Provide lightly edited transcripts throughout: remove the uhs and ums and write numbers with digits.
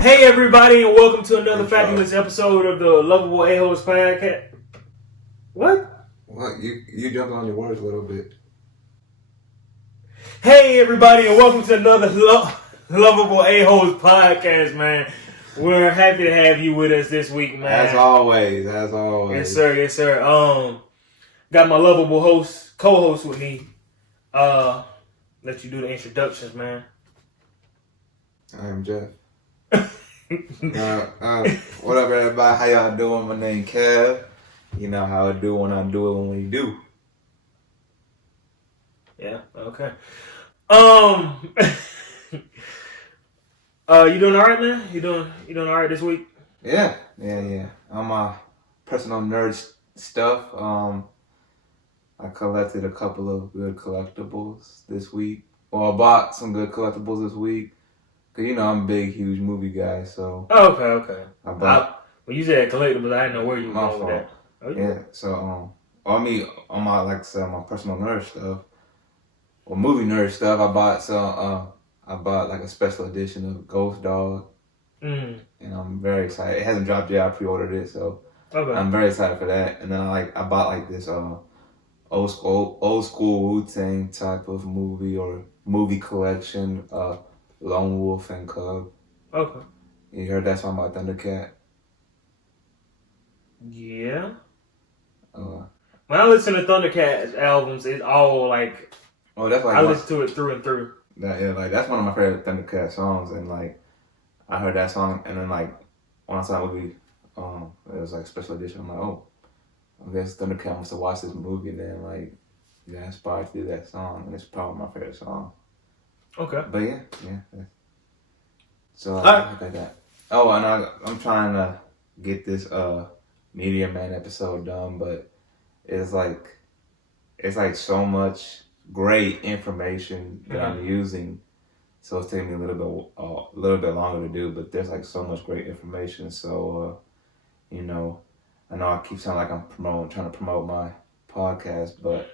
Hey everybody, and welcome to another fabulous episode of the Loveable A-Host podcast. What? What? You jumped on your words a little bit. Hey everybody, and welcome to another Loveable A-Host podcast, man. We're happy to have you with us this week, man. As always. Yes, sir. Got my lovable co-host with me. Let you do the introductions, man. I'm Jeff. What up, everybody? How y'all doing? My name Kev. You know how I do when I do it when we do. Yeah. Okay. You doing all right, man? You doing all right this week? Yeah. On my personal nerd stuff. I collected a couple of good collectibles this week. Well, I bought some good collectibles this week. Cause you know I'm a big, huge movie guy, so. Oh, okay. When you said collectibles, I didn't know where you were going with that. Oh, yeah. So on my like I said, my personal nerd stuff, or movie nerd stuff, I bought like a special edition of Ghost Dog, and I'm very excited. It hasn't dropped yet. I pre-ordered it, so I'm very excited for that. And then I bought like this old school Wu-Tang type of movie or movie collection. Lone Wolf and Cub. Okay. You heard that song about Thundercat? Yeah. When I listen to Thundercat's albums, it's all like. Oh, that's like I listen to it through and through. That's one of my favorite Thundercat songs, and like I heard that song, and then like when I saw the movie, it was like special edition. I'm like, oh, I guess Thundercat wants to watch this movie, and then like got inspired to do that song, and it's probably my favorite song. Okay. But yeah. So I like that. Oh, and I'm trying to get this Media Man episode done, but it's like so much great information that I'm using, so it's taking me a little bit longer to do. But there's like so much great information. So I know I keep sounding like I'm trying to promote my podcast, but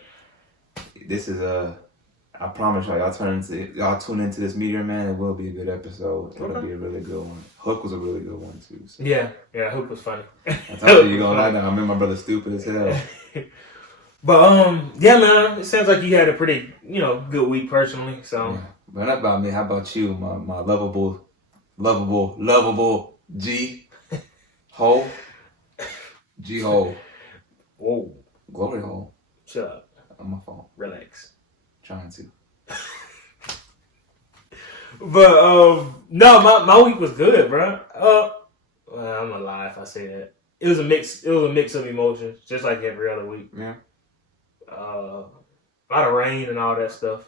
this is I promise y'all tune into this Meteor Man. It will be a good episode. It'll be a really good one. Hook was a really good one too. So. Yeah, Hook was funny. I told you gonna lie now. I remember my brother stupid as hell. But yeah, man, it sounds like you had a pretty good week personally. So, yeah. But enough about me. How about you, my lovable G hole, G hole. Whoa, glory hole. Shut up. On my phone. Relax. Trying to. But no, my week was good, bro. Well, I'm gonna lie if I say that. It was a mix of emotions, just like every other week. Yeah. A lot of rain and all that stuff.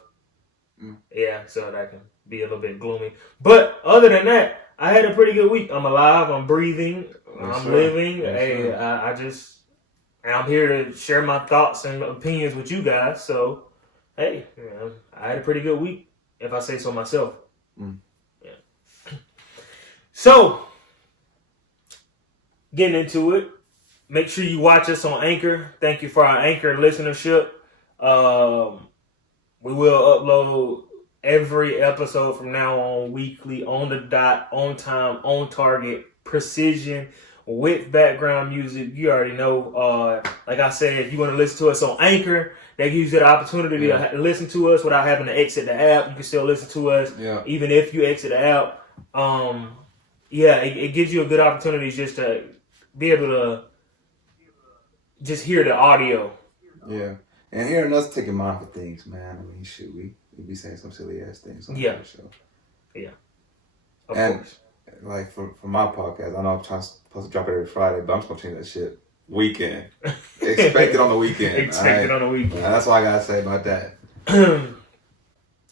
Mm. Yeah, so that can be a little bit gloomy. But other than that, I had a pretty good week. I'm alive. I'm breathing. I'm living. Hey, I'm here to share my thoughts and opinions with you guys. So. Hey, I had a pretty good week, if I say so myself. Mm. Yeah. So, getting into it, make sure you watch us on Anchor. Thank you for our Anchor listenership. We will upload every episode from now on, weekly, on the dot, on time, on target, precision, with background music. You already know. Like I said, if you want to listen to us on Anchor, that gives you the opportunity to listen to us without having to exit the app. You can still listen to us, even if you exit the app. It gives you a good opportunity just to be able to just hear the audio. Yeah, and hearing us taking mind for things, man. I mean, shoot, we be saying some silly ass things on the show. Yeah, of course. Like for my podcast, I know I'm supposed to drop it every Friday, but I'm just gonna change that shit. Weekend. Expect it on the weekend. Expect it on the weekend. That's all I gotta say about that.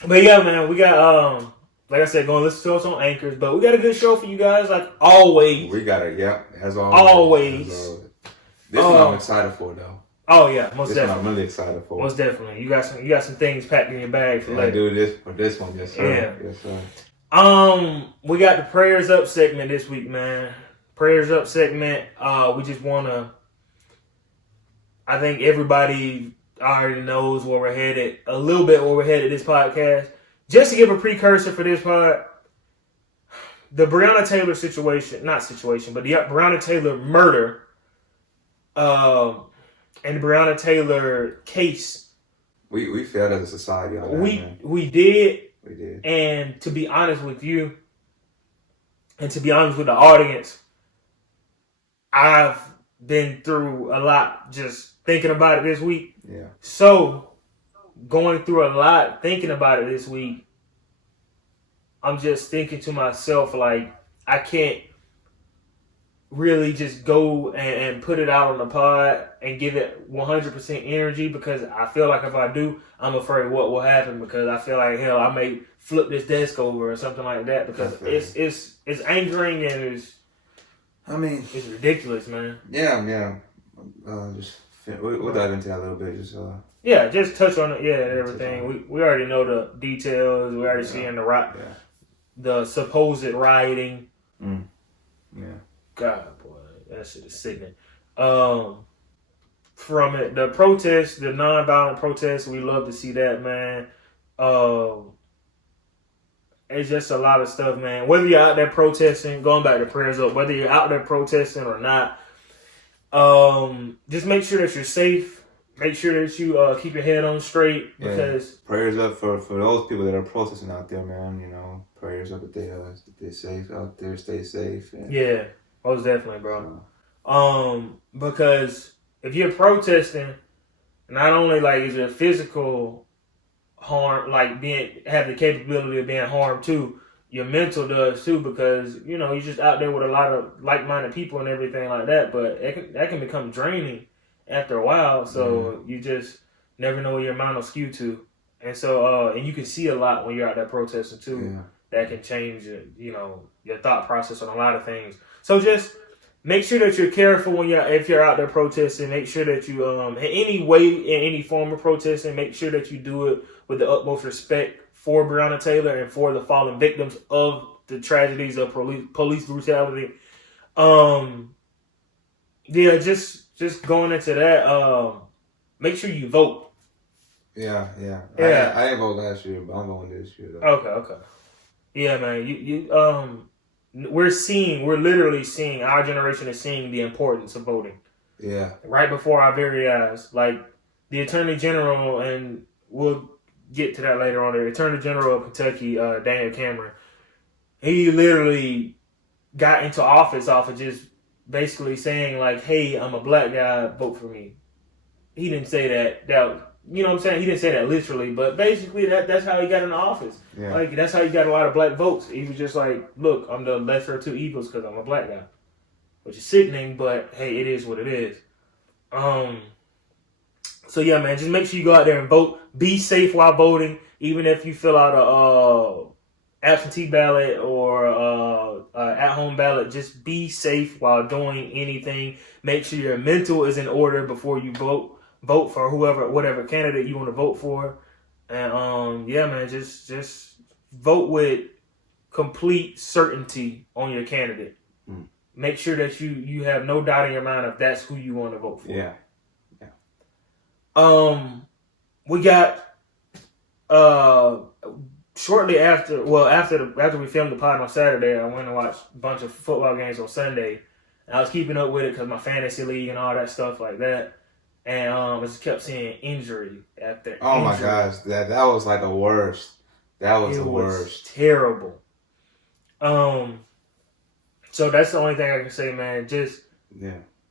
But yeah, man, we got like I said, going to listen to us on Anchors, but we got a good show for you guys, like always. We got it, as always. This one I'm excited for though. Oh yeah, most definitely. This one I'm really excited for. Most definitely. You got some things packed in your bag for later. I do this for this one, yes sir. Yeah. Yes sir. We got the Prayers Up segment this week, man. Prayers Up segment. We just wanna I think everybody already knows where we're headed, a little bit where we're headed this podcast. Just to give a precursor for this pod, the Breonna Taylor but the Breonna Taylor murder, and the Breonna Taylor case. We failed as a society on that, man. We did. We did. And to be honest with you, and to be honest with the audience, I've been through a lot just thinking about it this week. Yeah. So, going through a lot thinking about it this week, I'm just thinking to myself, like, I can't really just go and put it out on the pod and give it 100% energy, because I feel like if I do, I'm afraid what will happen, because I feel like, hell, I may flip this desk over or something like that, because it's angering and it's ridiculous, man. Yeah. We'll dive into that a little bit. Just touch on it, and everything. We already know the details. We already seeing the supposed rioting. Yeah. God, boy, that shit is sickening. From it, the protests, the non-violent protests, we love to see that, man. It's just a lot of stuff, man. Whether you're out there protesting, going back to prayers up, whether you're out there protesting or not, just make sure that you're safe. Make sure that you keep your head on straight, because prayers up for those people that are protesting out there, man. You know, prayers up that they're safe out there, stay safe. Yeah, most definitely, bro. Because if you're protesting, not only like is it physical harm, like have the capability of being harmed too, your mental does too, because you're just out there with a lot of like-minded people and everything like that. But that can become draining after a while. So you just never know where your mind will skew to, and so and you can see a lot when you're out there protesting too. Yeah. That can change your thought process on a lot of things. So just make sure that you're careful if you're out there protesting. Make sure that you in any form of protesting, make sure that you do it with the utmost respect for Breonna Taylor and for the fallen victims of the tragedies of police brutality. Just going into that, make sure you vote. Yeah. I didn't vote last year, but I'm going this year though. Okay. Yeah, man. We're literally seeing, our generation is seeing the importance of voting. Yeah. Right before our very eyes. Like the Attorney General, and we'll get to that later on, the Attorney General of Kentucky, Daniel Cameron, he literally got into office off of just basically saying like, hey, I'm a black guy, vote for me. He didn't say that. You know what I'm saying? He didn't say that literally, but basically that's how he got into office. Yeah. Like, that's how he got a lot of black votes. He was just like, look, I'm the lesser of two evils because I'm a black guy. Which is sickening, but hey, it is what it is. So yeah, man, just make sure you go out there and vote. Be safe while voting. Even if you fill out a absentee ballot or at-home ballot, just be safe while doing anything. Make sure your mental is in order before you vote. Vote for whatever candidate you want to vote for. And yeah, man, just vote with complete certainty on your candidate. Make sure that you have no doubt in your mind if that's who you want to vote for. Yeah. We got shortly after we filmed the pod on Saturday, I went and watched a bunch of football games on Sunday. And I was keeping up with it because my fantasy league and all that stuff like that. And I just kept seeing injury after injury. Oh my gosh, that was like the worst. That was the worst. Terrible. So that's the only thing I can say, man. Just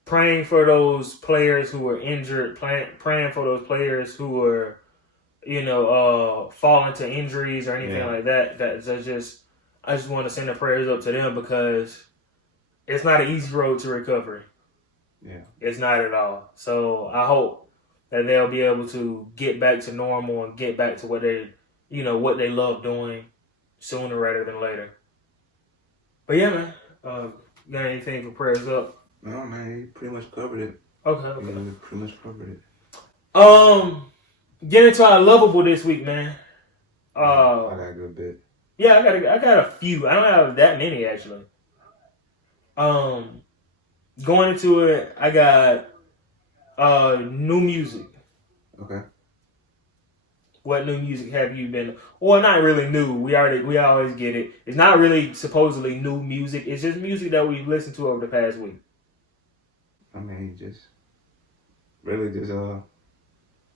praying for those players who were injured, praying for those players who were, fall into injuries or anything like that. I just want to send the prayers up to them, because it's not an easy road to recovery. Yeah. It's not at all. So I hope that they'll be able to get back to normal and get back to what they love doing sooner rather than later. But yeah, man. Got anything for prayers up? No, man, you pretty much covered it. Okay. Yeah, we pretty much covered it. Get into our Loveable this week, man. I got a good bit. Yeah, I got a few. I don't have that many actually. Going into it, I got new music. Okay. what new music have you been? Well, not really new. We always get it. It's not really supposedly new music. It's just music that we've listened to over the past week. I mean, just really just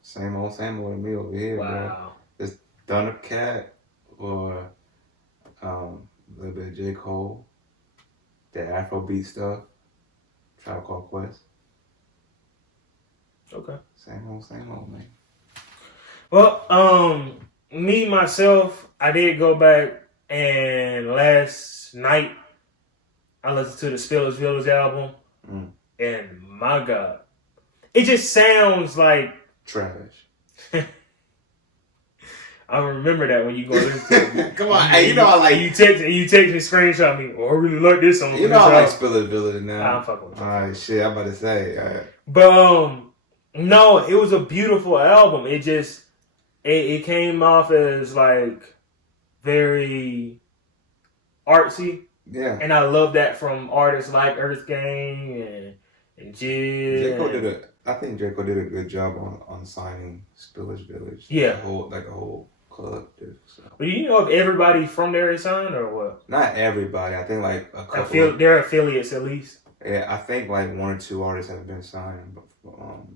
same old to me over here, bro. Wow. Just Thundercat or a little bit of J. Cole, the Afrobeat stuff, Tribe Called Quest. Okay. Same old, man. Well, me myself, I did go back and last night I listened to the Spillers Village album, and my God, it just sounds like trash. I remember that when you go listen to it. Come on, hey, you know I like you text me, screenshot me. Oh, I really like this song. You know I like Spillers Village now. I'm fucking with you. All right, shit, I'm about to say. All right. But no, it was a beautiful album. It just it came off as like very artsy. Yeah. And I love that from artists like Earth Gang and Jid. I think J. Cole did a good job on signing Spillers Village. Yeah. The whole collective. So. But do you know if everybody from there is signed or what? Not everybody. I think like a couple. They're affiliates at least. Yeah, I think like 1 or 2 artists have been signed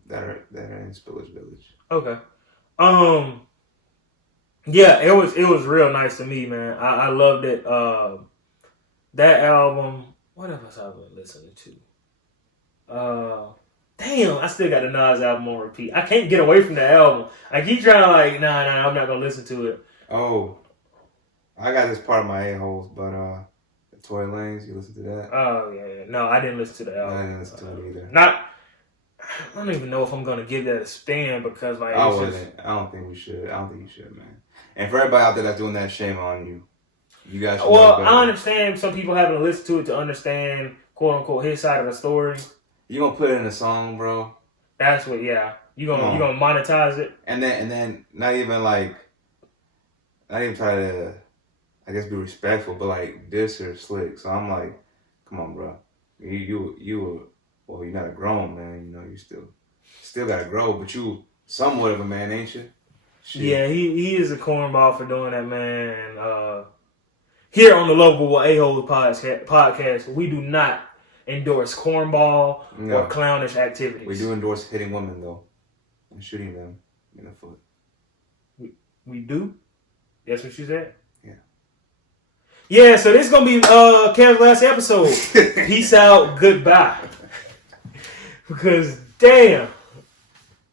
that are in Spillers Village. Okay. Yeah, it was real nice to me, man. I loved it. That album. What else have I been listening to? Damn, I still got the Nas album on repeat. I can't get away from the album. I keep trying to like, nah, I'm not gonna listen to it. Oh, I got this part of my a-holes, but the Tory Lanez, you listen to that? Oh yeah. No, I didn't listen to the album. I didn't listen to it either. I don't even know if I'm gonna give that a spin because like I wouldn't. I don't think we should. I don't think you should, man. And for everybody out there that's doing that, shame on you. You guys should Well, I understand some people having to listen to it to understand quote unquote his side of the story. You gonna put it in a song, bro? That's what. Yeah, you gonna monetize it, and then not even try to, I guess, be respectful, but like diss or slick. So I'm like, come on, bro. You're not a grown man. You know, you still gotta grow, but you somewhat of a man, ain't you? Shit. Yeah, he is a cornball for doing that, man. Here on the Loveable A-Hole podcast, we do not endorse cornball or clownish activities. We do endorse hitting women, though, and shooting them in the foot. We do? That's what she said? Yeah. Yeah, so this is going to be Cam's last episode. Peace out, goodbye. Because, damn,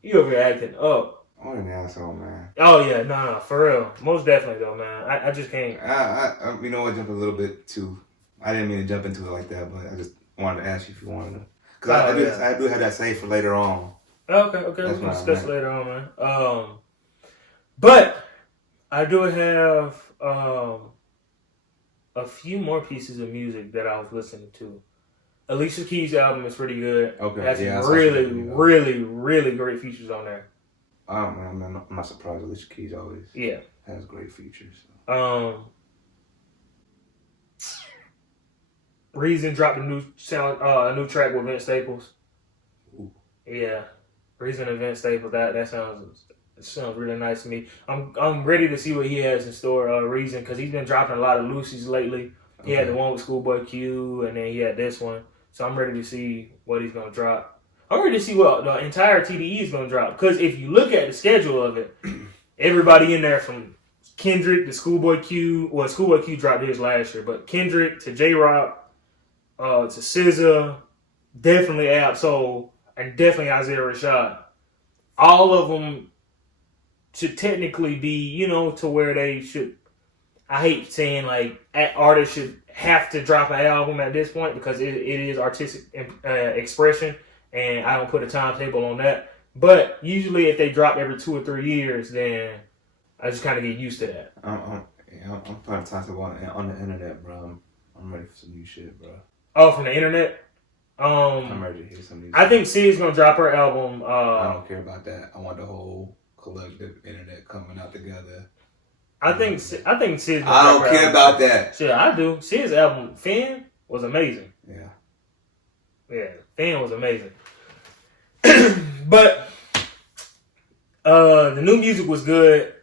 you over here acting up. I'm an asshole, man. Oh, yeah, no, for real. Most definitely, though, man. I just can't. I you know what, jump a little bit too. I didn't mean to jump into it like that, but I just wanted to ask you if you wanted to. Because I do have that saved for later on. Okay. We're going to discuss later on, man. But I do have a few more pieces of music that I was listening to. Alicia Keys' album is pretty good. Okay. Has really great features on there. I'm not surprised. Alicia Keys always has great features. So. Reason dropped a new track with Vince Staples. Ooh. Yeah, Reason and Vince Staples. That sounds really nice to me. I'm ready to see what he has in store. Reason, because he's been dropping a lot of Lucy's lately. He had the one with Schoolboy Q, and then he had this one. So I'm ready to see what he's gonna drop. I'm ready to see what the entire TDE is gonna drop. Because if you look at the schedule of it, everybody in there from Kendrick to Schoolboy Q. Well, Schoolboy Q dropped his last year, but Kendrick to J-Rock. To SZA, definitely Ab-Soul, and definitely Isaiah Rashad. All of them should technically be, to where they should. I hate saying like artists should have to drop an album at this point because it is artistic expression, and I don't put a timetable on that. But usually, if they drop every 2 or 3 years, then I just kind of get used to that. I'm putting a timetable on the internet, bro. I'm ready for some new shit, bro. Oh, from the internet? I'm ready to hear some of these. I think Sid's gonna drop her album. I don't care about that. I want the whole collective internet coming out together. I think Sid's gonna I don't care about that. Shit, I do. Sid's album, Finn, was amazing. Yeah, Finn was amazing. But the new music was good.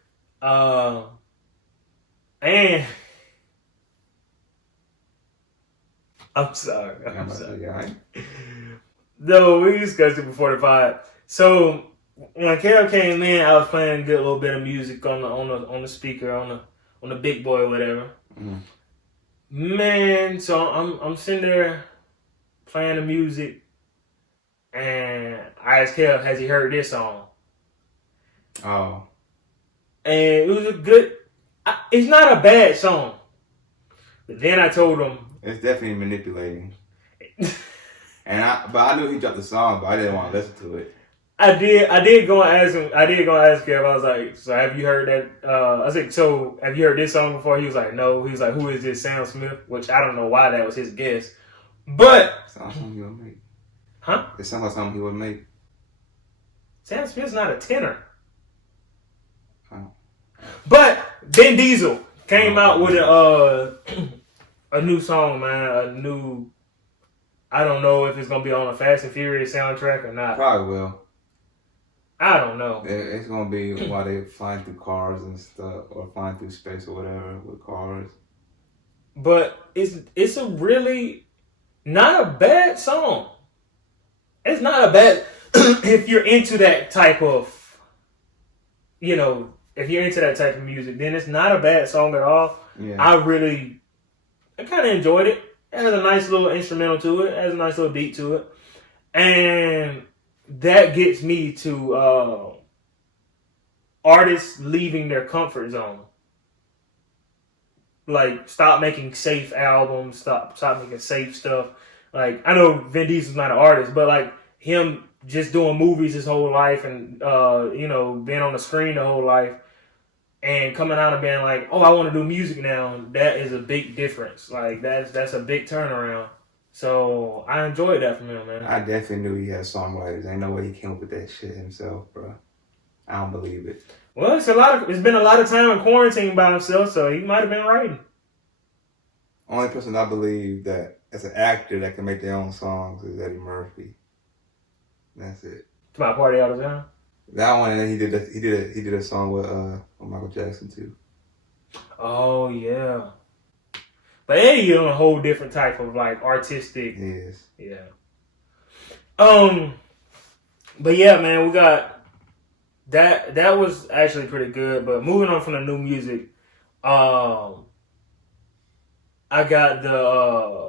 And I'm sorry. Yeah, I'm sorry. yeah. No, we discussed it before the pod. So when Kale came in, I was playing a good little bit of music on the speaker on the big boy or whatever. Mm. Man, so I'm sitting there playing the music, and I asked Kale, has he heard this song? Oh, And it was a good. It's not a bad song. But then I told him. it's definitely manipulating. But I knew he dropped the song, but I didn't want to listen to it. I did go and ask him. I did go and ask him. I was like, "So have you heard that?" I said, "So have you heard this song before?" He was like, "No." He was like, "Who is this Sam Smith?" Which I don't know why that was his guess, but Sounds like something he would make. huh? It sounds like something he would make. Sam Smith's not a tenor. Oh. But Vin Diesel came out with a new song, man. A new. I don't know if it's gonna be on a Fast and Furious soundtrack or not. Probably will. I don't know. It's gonna be while they flying through cars and stuff, or flying through space or whatever with cars. But it's a really not a bad song. It's not a bad if you're into that type of, if you're into that type of music, then it's not a bad song at all. Yeah. I kind of enjoyed it. It has a nice little instrumental to it. It has a nice little beat to it. And that gets me to artists leaving their comfort zone. Like, stop making safe albums. Stop making safe stuff. Like, I know Vin Diesel's not an artist, but like him just doing movies his whole life and being on the screen the whole life and coming out and being like, oh, I want to do music now. That is a big difference. Like that's a big turnaround. So I enjoyed that from him, man. I definitely knew he had songwriters. Ain't no way he came up with that shit himself, bro. I don't believe it. Well, it's been a lot of time in quarantine by himself, so he might have been writing. Only person I believe that as an actor that can make their own songs is Eddie Murphy. That's it. To my party all the time. That one, and then he did a song with Michael Jackson too. Oh yeah, but Eddie on a whole different type of like artistic. Yes. Yeah. But yeah, man, we got that. That was actually pretty good. But moving on from the new music, I got the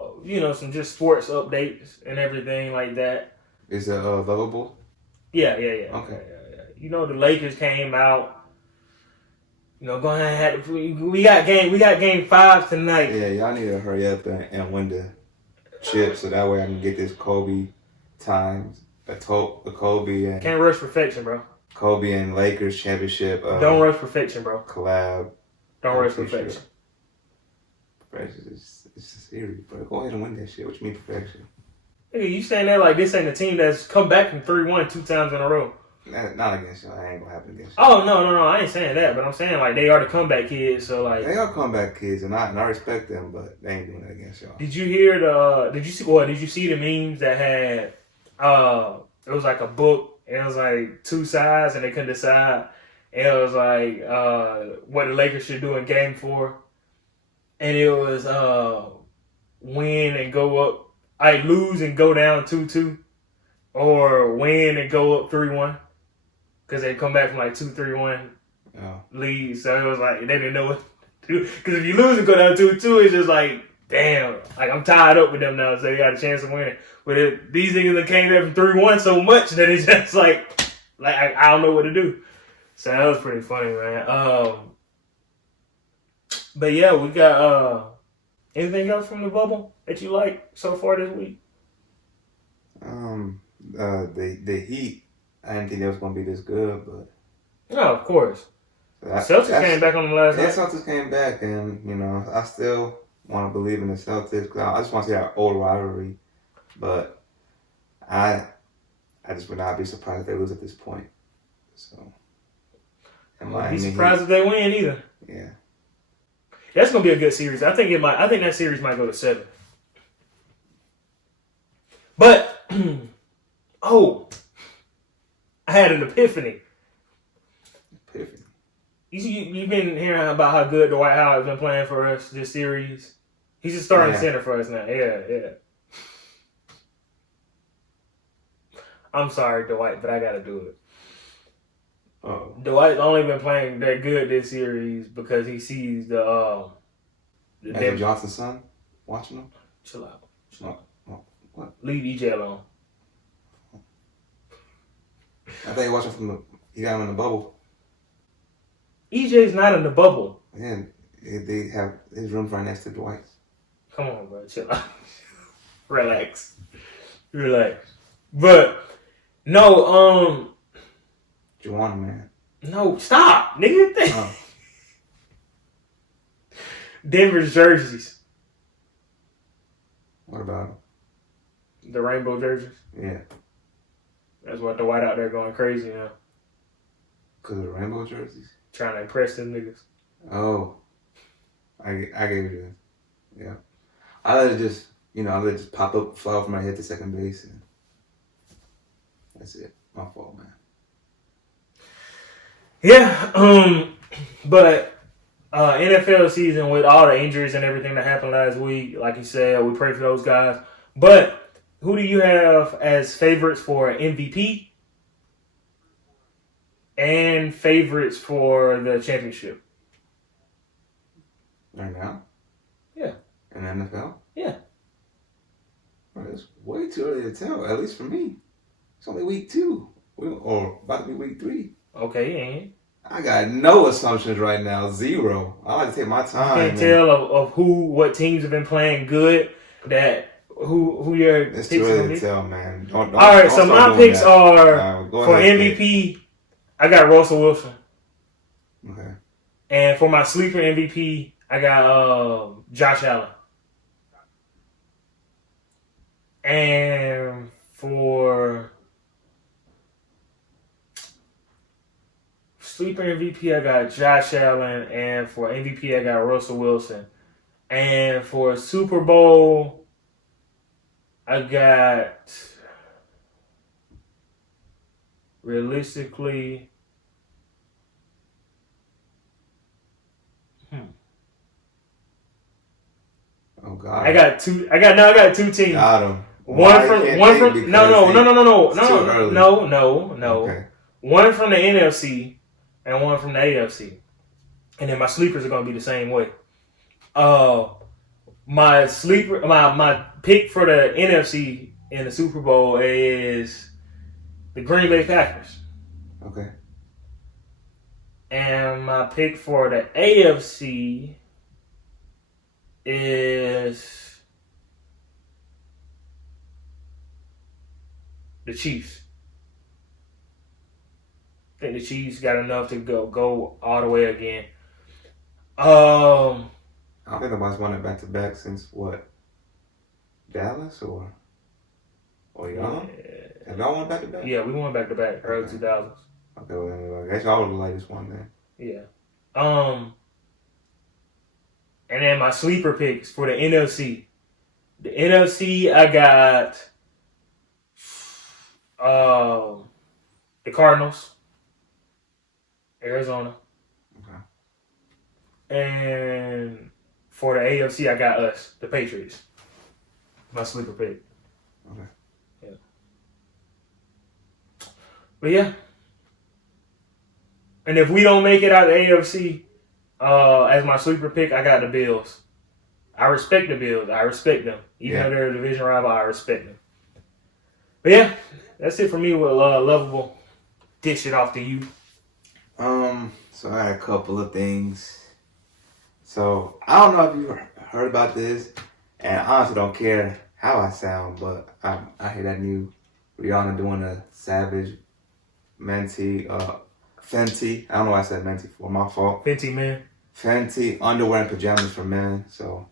some just sports updates and everything like that. Is it Loveable? Yeah. Okay. Yeah. The Lakers came out. Going ahead. We got game 5 tonight. Yeah, y'all need to hurry up and win the chip so that way I can get this Kobe times. The Kobe and Can't rush perfection, bro. Kobe and Lakers championship. Don't rush perfection, bro. Collab. Don't rush perfection. Perfection is a series, bro. Go ahead and win that shit. What you mean perfection? Nigga, you saying that like this ain't a team that's come back from 3-1 2 times in a row. Not against y'all. That ain't gonna happen against y'all. Oh, no. I ain't saying that. But I'm saying, like, they are the comeback kids. So, like... They are comeback kids, and I respect them, but they ain't doing that against y'all. Did you hear did you see the memes that had... it was like a book. And it was like 2 sides, and they couldn't decide. And it was like what the Lakers should do in Game 4. And it was win and go up... lose and go down 2-2. Or win and go up 3-1. Because they come back from like 2-3-1 lead. So it was like, they didn't know what to do. Because if you lose and go down 2-2, it's just like, damn. Like, I'm tied up with them now, so they got a chance of winning. But if these niggas that came back from 3-1 so much that it's just like I don't know what to do. So that was pretty funny, man. But yeah, we got anything else from the bubble that you like so far this week? The Heat. I didn't think they was gonna be this good, but no, of course. Celtics came back on the last night. Celtics came back, and I still want to believe in the Celtics. Cause I just want to see our old rivalry, but I just would not be surprised if they lose at this point. So, I'd be surprised if they win either. Yeah, that's gonna be a good series. I think that series might go to 7. But I had an epiphany. You've been hearing about how good Dwight Howard's been playing for us this series. He's just starting center for us now. Yeah. I'm sorry, Dwight, but I gotta do it. Oh. Dwight's only been playing that good this series because he sees the Andrew Johnson's son watching him? Chill out. What? Leave EJ alone. I think he watching he got him in the bubble. EJ's not in the bubble. Yeah, they have his room right next to Dwight's. Come on, bro. Chill out. Relax. But no, Juwan, man. no, stop, nigga. Oh. Denver's jerseys. What about him? The rainbow jerseys. Yeah. That's what Dwight out there going crazy now. Because of the rainbow jerseys? Trying to impress them niggas. Oh. I gave it to him. Yeah. I let it just pop up, fly off my head to second base, and that's it. My fault, man. Yeah, but NFL season with all the injuries and everything that happened last week, like you said, we pray for those guys. But who do you have as favorites for MVP and favorites for the championship? Right now? Yeah. In the NFL? Yeah. Bro, it's way too early to tell, at least for me. It's only week 2. Or about to be week 3. Okay, and I got no assumptions right now. 0. I like to take my time. you can't tell of what teams have been playing good, who your It's picks too are early to be. tell, man. Don't All right, so my picks are go for ahead, MVP, I got Russell Wilson. Okay. And for my sleeper MVP, I got Josh Allen. And for sleeper MVP, I got Josh Allen. And for MVP, I got Russell Wilson. And for Super Bowl, I got realistically. Oh God. I got two teams. Got him. One from Okay. no. Okay. One from the NFC and one from the AFC. And then my sleepers are gonna be the same way. My sleeper my pick for the NFC in the Super Bowl is the Green Bay Packers. Okay. And my pick for the AFC is the Chiefs. I think the Chiefs got enough to go all the way again. I don't think nobody's won it back to back since what? Dallas or y'all? Have y'all won back to back? Yeah, we won back to back early Okay. 2000s. Okay, well, I guess y'all was the latest one then. Yeah. And then my sleeper picks for the NFC. The NFC, I got the Cardinals, Arizona. Okay. And for the AFC, I got us, the Patriots. My sleeper pick. Okay. Yeah. But yeah. And if we don't make it out of the AFC, as my sleeper pick, I got the Bills. I respect the Bills. I respect them. Even though they're a division rival, I respect them. But yeah, that's it for me with Loveable. Dish it off to you. So I had a couple of things. So I don't know if you heard about this, and I honestly don't care how I sound, but I hear that new Rihanna doing a Savage Fenty. I don't know why I said Menti for. My fault. Fenty, man. Fenty underwear and pajamas for men. So,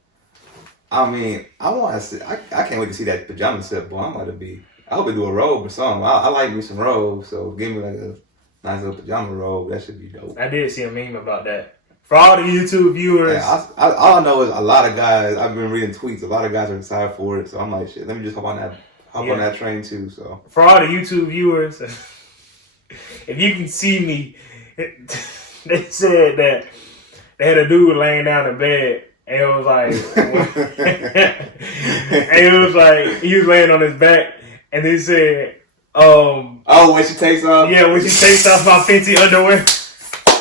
I mean, I want to see. I can't wait to see that pajama set, boy. I'm about to be. I hope they do a robe or something. I like me some robes, so give me like a nice little pajama robe. That should be dope. I did see a meme about that. For all the YouTube viewers. Yeah, all I know is a lot of guys. I've been reading tweets. A lot of guys are excited for it. So I'm like, shit. Let me just hop on that train too. So for all the YouTube viewers, if you can see me, they said that they had a dude laying down in bed, and it was like, and it was like he was laying on his back, and they said, oh, when she takes off? Yeah, when she takes off my Fenty underwear.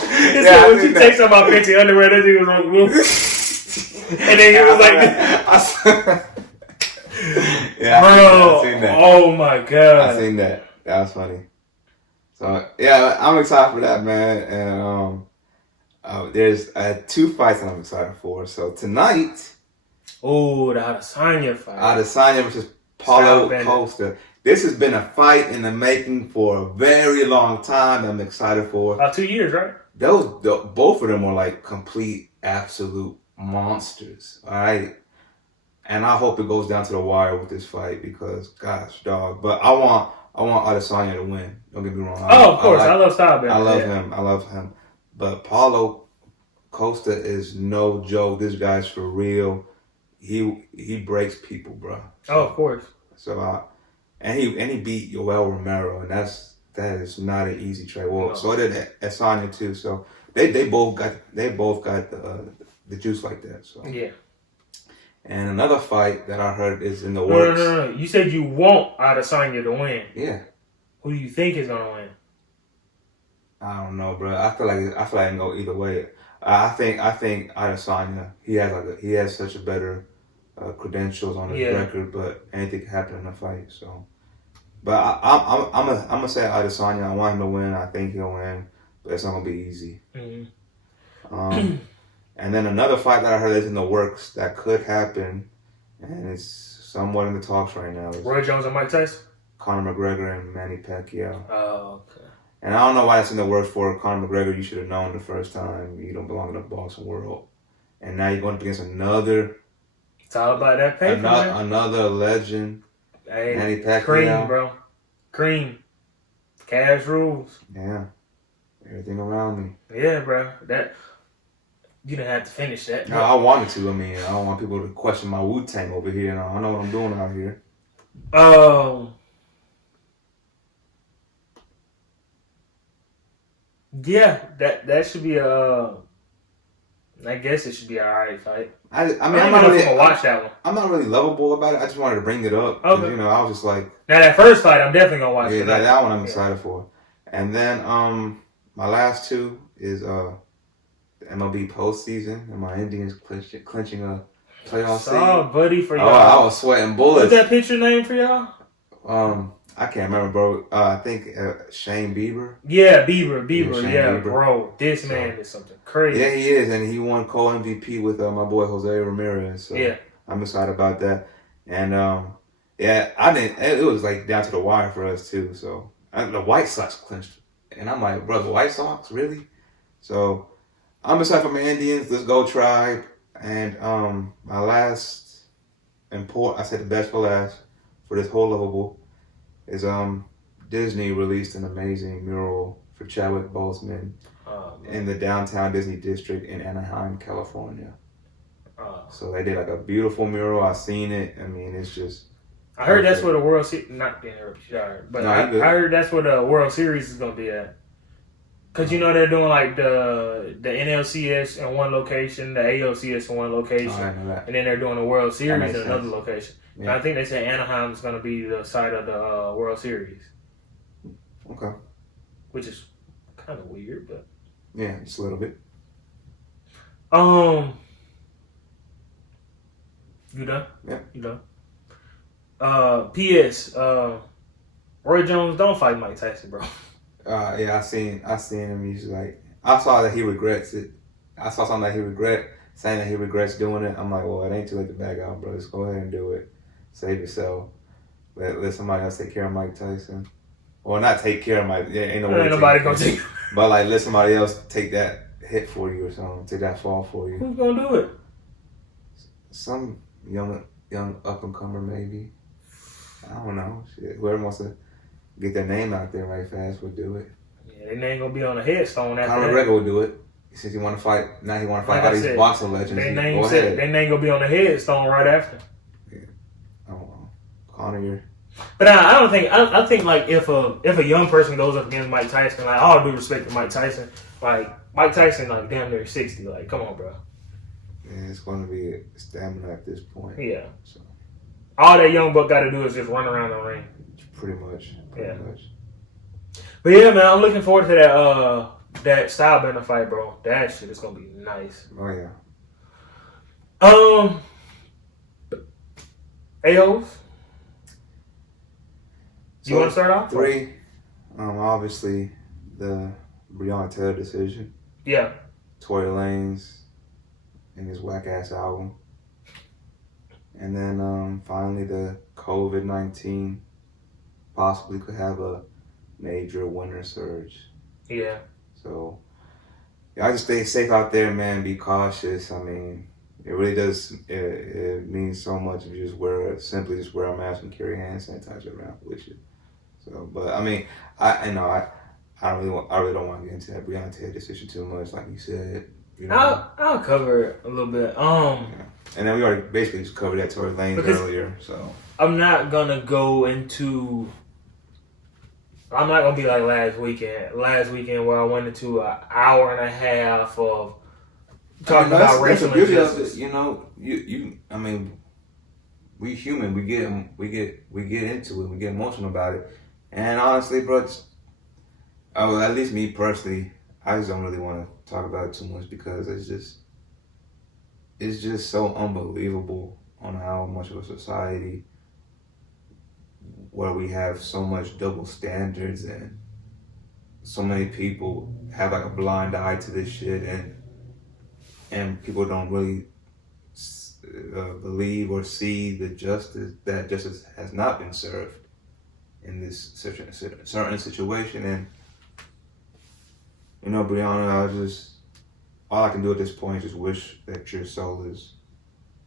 He Yeah, said, when she takes off my Fenty underwear, that nigga was like, whoop. And then he was like, yeah, bro, I seen that. Oh my god. I seen that. That was funny. So yeah, I'm excited for that, man. And there's 2 fights that I'm excited for. So tonight, oh, the Adesanya fight. Adesanya versus Paulo Costa. This has been a fight in the making for a very long time. I'm excited for. About 2 years, right? Both of them were like complete, absolute monsters. All right. And I hope it goes down to the wire with this fight because, gosh, dog. But I want Adesanya to win. Don't get me wrong. Of course. I love Style. I love him. But Paulo Costa is no joke. This guy's for real. He breaks people, bro. So, of course. So and he beat Yoel Romero, and that is not an easy trade. Well, so did Adesanya too. So they both got the juice like that. So yeah. And another fight that I heard is in the works. No. You said you want Adesanya to win. Yeah. Who do you think is gonna win? I don't know, bro. I feel like it can go either way. I think Adesanya. He has such a better credentials on his record, but anything can happen in a fight. So, but I'm gonna say Adesanya. I want him to win. I think he'll win, but it's not gonna be easy. Mm-hmm. And then another fight that I heard is in the works that could happen, and it's somewhat in the talks right now. Roy Jones and Mike Tyson? Conor McGregor and Manny Pacquiao. Oh, okay. And I don't know why it's in the works for Conor McGregor. You should have known the first time. You don't belong in the boxing world. And now you're going up against another... It's all about that paper, another legend. Hey, Manny Pacquiao. Cream, bro. Cream. Cash rules. Yeah. Everything around me. Yeah, bro. You didn't have to finish that. No, I wanted to. I mean, I don't want people to question my Wu-Tang over here. I know what I'm doing out here. Yeah, that should be I guess it should be an alright fight. I mean, I'm not really gonna watch that one. I'm not really lovable about it. I just wanted to bring it up. Okay. You know, I was just like, now that first fight, I'm definitely gonna watch. Yeah, that one I'm excited for. And then my last two is the MLB postseason and my Indians clinching a playoff seed. Oh, buddy, for y'all. I was sweating bullets. What's that picture name for y'all? I can't remember, bro. I think Shane Bieber. Yeah, Bieber. Yeah, bro. This man is something crazy. Yeah, he is, and he won co-MVP with my boy Jose Ramirez. So yeah, I'm excited about that. And yeah, I didn't. It was like down to the wire for us too. So the White Sox clinched, and I'm like, bro, the White Sox, really? So I'm excited for my Indians. Let's go, Tribe. And my last I said the best for last for this whole Loveable is Disney released an amazing mural for Chadwick Boseman in the downtown Disney district in Anaheim, California. So they did like a beautiful mural. I seen it. I mean, it's just. I heard that's where the World Series. Not being but no, I heard that's where the World Series is gonna be at. Cause you know they're doing like the NLCS in one location, the ALCS in one location, and then they're doing the World Series in another location. Yeah. And I think they say Anaheim is going to be the site of the World Series. Okay. Which is kind of weird, but yeah, just a little bit. You done? Yeah. You done? P.S. Roy Jones don't fight Mike Tyson, bro. Yeah, I seen him. He's like, I saw that he regrets it. I saw something that he saying that he regrets doing it. I'm like, well, it ain't too late to back out, bro. Just go ahead and do it. Save yourself. Let somebody else take care of Mike Tyson. Well, not take care of Mike. Ain't nobody gonna take. But like, let somebody else take that hit for you or something. Take that fall for you. Who's gonna do it? Some young up and comer maybe. I don't know. Shit. Whoever wants to get their name out there right fast would do it. Yeah, their name gonna be on a headstone after Conor McGregor will do it. Since he want to fight, now he want to fight all these boxing legends. Their name gonna be on the headstone right after. Yeah. I don't know. Conor. But I don't think. I think like if a young person goes up against Mike Tyson, like all due respect to Mike Tyson, like Mike Tyson, like, damn near 60. Like, come on, bro. Yeah, it's going to be stamina at this point. Yeah. So All that young buck got to do is just run around the ring. pretty much. But yeah, man, I'm looking forward to that style bender fight, bro. That shit is gonna be nice. Oh yeah. AOs. So, You want to start off? 3. Obviously the Breonna Taylor decision. Yeah. Tory Lanez and his whack ass album. And then finally the COVID-19 possibly could have a major winter surge. Yeah. So I just stay safe out there, man. Be cautious. I mean, it really does. It means so much if you just simply wear a mask and carry hand sanitizer around with you. So, but I mean, I really don't want to get into that Breonna Taylor decision too much, like you said. You know? I'll cover it a little bit. Yeah. And then we already basically just covered that Tory Lanez earlier. So I'm not gonna go into. I'm not gonna be like last weekend. Last weekend where I went into an hour and a half of talking about racial injustice. You know, you. I mean, we human. We get into it. We get emotional about it. And honestly, bro, at least me personally, I just don't really want to talk about it too much because it's just so unbelievable on how much of a society where we have so much double standards and so many people have like a blind eye to this shit and people don't really believe or see that justice has not been served in this certain situation. And you know, Breonna, all I can do at this point is just wish that your soul is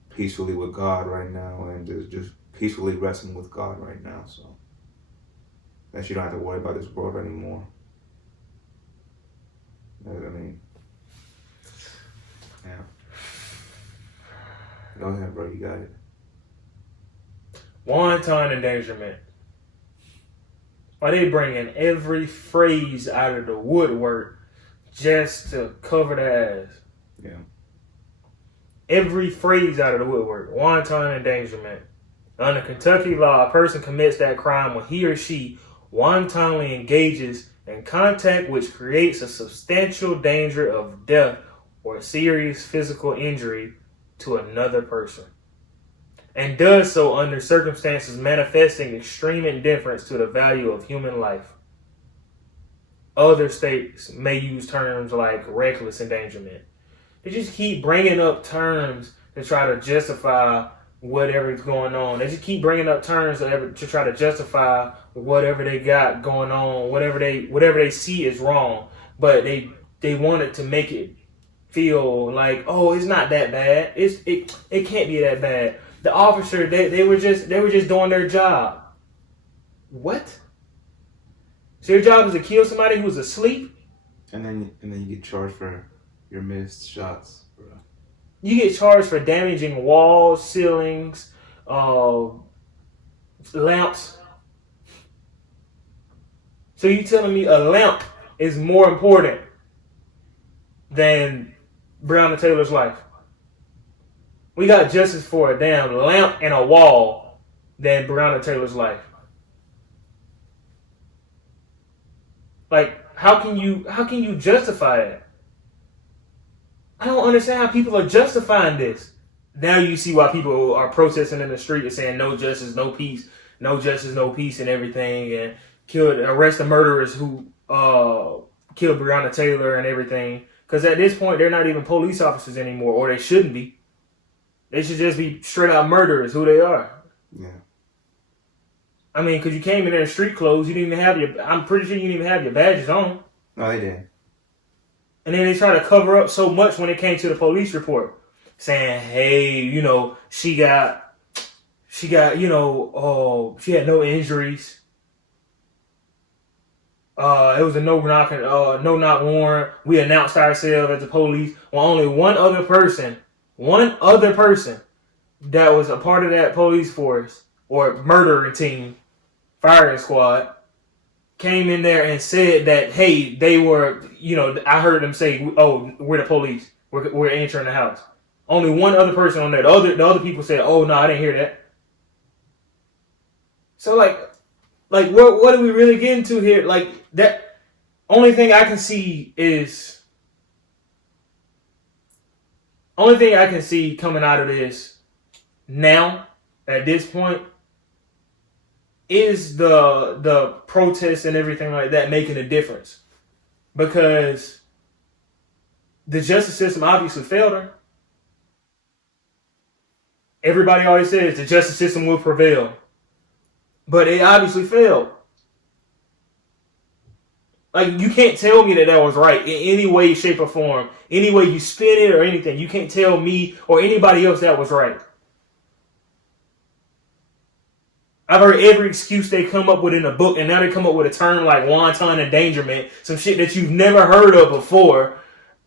peacefully with God right now and just peacefully resting with God right now, so that you don't have to worry about this world anymore. I mean, yeah. Go ahead, bro. You got it. Wanton endangerment. Are they bringing every phrase out of the woodwork just to cover the ass? Yeah. Every phrase out of the woodwork. Wanton endangerment. Under Kentucky law, a person commits that crime when he or she wantonly engages in contact which creates a substantial danger of death or serious physical injury to another person, and does so under circumstances manifesting extreme indifference to the value of human life. Other states may use terms like reckless endangerment. They just keep bringing up terms to try to justify whatever's going on. They just keep bringing up terms to try to justify whatever they got going on, whatever they see is wrong. But they wanted to make it feel like, oh, it's not that bad. It can't be that bad. The officer, they were just doing their job. What? So your job is to kill somebody who's asleep? And then you get charged for your missed shots, bro. You get charged for damaging walls, ceilings, lamps. So you telling me a lamp is more important than Breonna Taylor's life? We got justice for a damn lamp and a wall than Breonna Taylor's life. Like, how can you justify that? I don't understand how people are justifying this. Now you see why people are protesting in the street and saying no justice, no peace, no justice, no peace, and everything, and arrest the murderers who killed Breonna Taylor and everything. Because at this point, they're not even police officers anymore, or they shouldn't be. They should just be straight out murderers, who they are. Yeah. I mean, because you came in there in street clothes, you didn't even have I'm pretty sure you didn't even have your badges on. No, they didn't. And then they try to cover up so much when it came to the police report, saying, "Hey, she got, she had no injuries. It was a no knock warrant. We announced ourselves as the police." Well, only one other person that was a part of that police force or murdering team, firing squad, came in there and said that, hey, they were, I heard them say, oh, we're the police. We're entering the house. Only one other person on there. The other people said, oh, no, I didn't hear that. So, what are we really getting to here? Like, that only thing I can see coming out of this now, at this point, is the protests and everything like that making a difference. Because the justice system obviously failed her. Everybody always says the justice system will prevail. But it obviously failed. Like, you can't tell me that was right in any way, shape, or form. Any way you spin it or anything. You can't tell me or anybody else that was right. I've heard every excuse they come up with in a book, and now they come up with a term like wanton endangerment, some shit that you've never heard of before,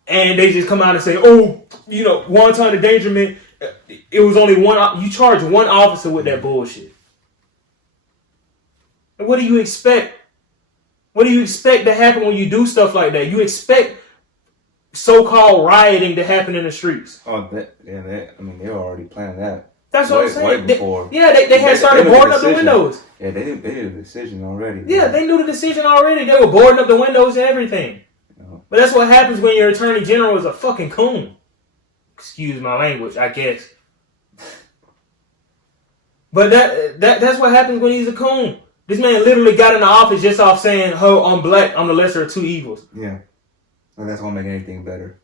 and they just come out and say, oh, wanton endangerment, it was only one, you charge one officer with that bullshit. And what do you expect? What do you expect to happen when you do stuff like that? You expect so-called rioting to happen in the streets. Oh, they were already planning that. That's what I'm saying. Way before. They had started boarding up the windows. Yeah, they did a decision already. Yeah, they knew the decision already. They were boarding up the windows and everything. But that's what happens when your attorney general is a fucking coon. Excuse my language, I guess. But that's what happens when he's a coon. This man literally got in the office just off saying, "Oh, I'm black. I'm the lesser of two evils." Yeah, and that's won't make anything better.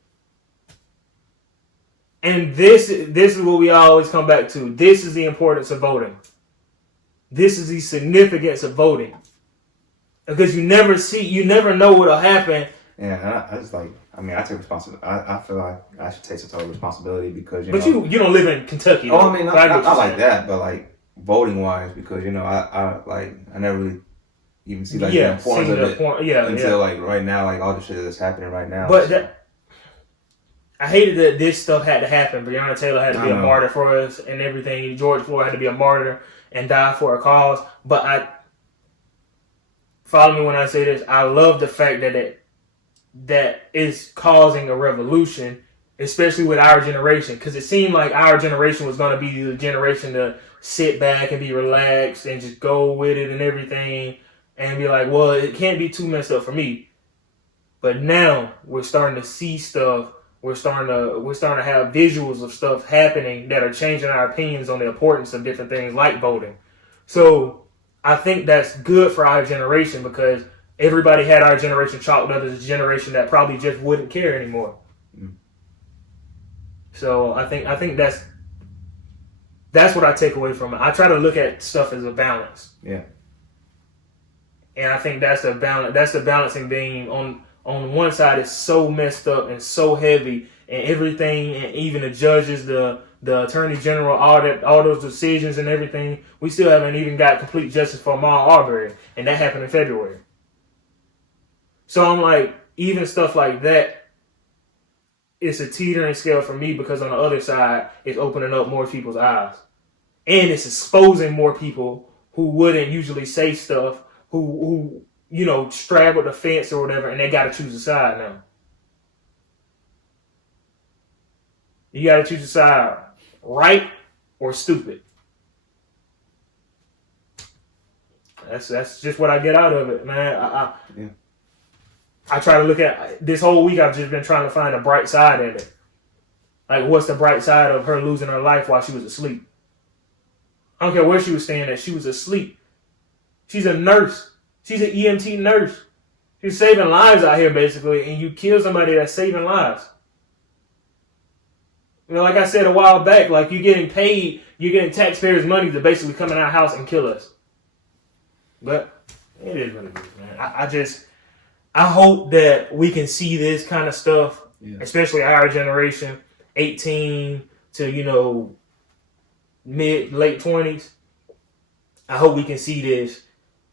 And this is what we always come back to. This is the importance of voting. This is the significance of voting. Because you never know what'll happen. Yeah, I just like, I take responsibility. I feel like I should take some total responsibility because, But you don't live in Kentucky. Oh, not like that, but like voting wise, because, I never really even see like the importance of it until like right now, like all the shit that's happening right now. But I hated that this stuff had to happen. Breonna Taylor had to be a martyr for us and everything. George Floyd had to be a martyr and die for a cause. But follow me when I say this. I love the fact that is causing a revolution, especially with our generation, because it seemed like our generation was going to be the generation to sit back and be relaxed and just go with it and everything and be like, well, it can't be too messed up for me. But now we're starting to see stuff. We're starting to have visuals of stuff happening that are changing our opinions on the importance of different things like voting. So I think that's good for our generation because everybody had our generation chalked up as a generation that probably just wouldn't care anymore. Mm. So I think that's what I take away from it. I try to look at stuff as a balance. Yeah. And I think that's the balance. That's the balancing being on one side is so messed up and so heavy and everything, and even the judges, the attorney general, all those decisions and everything. We still haven't even got complete justice for Ahmaud Arbery, and that happened in February. So I'm like, even stuff like that, it's a teetering scale for me because on the other side, it's opening up more people's eyes. And it's exposing more people who wouldn't usually say stuff, who straddle the fence or whatever, and they got to choose a side now. You got to choose a side, right or stupid. That's just what I get out of it, man. I try to look at this whole week. I've just been trying to find a bright side in it. Like, what's the bright side of her losing her life while she was asleep? I don't care where she was staying at. She was asleep. She's a nurse. She's an EMT nurse. She's saving lives out here, basically, and you kill somebody that's saving lives. Like I said a while back, like you're getting taxpayers' money to basically come in our house and kill us. But it is what it is, man. I hope that we can see this kind of stuff, especially our generation, 18 to, late 20s. I hope we can see this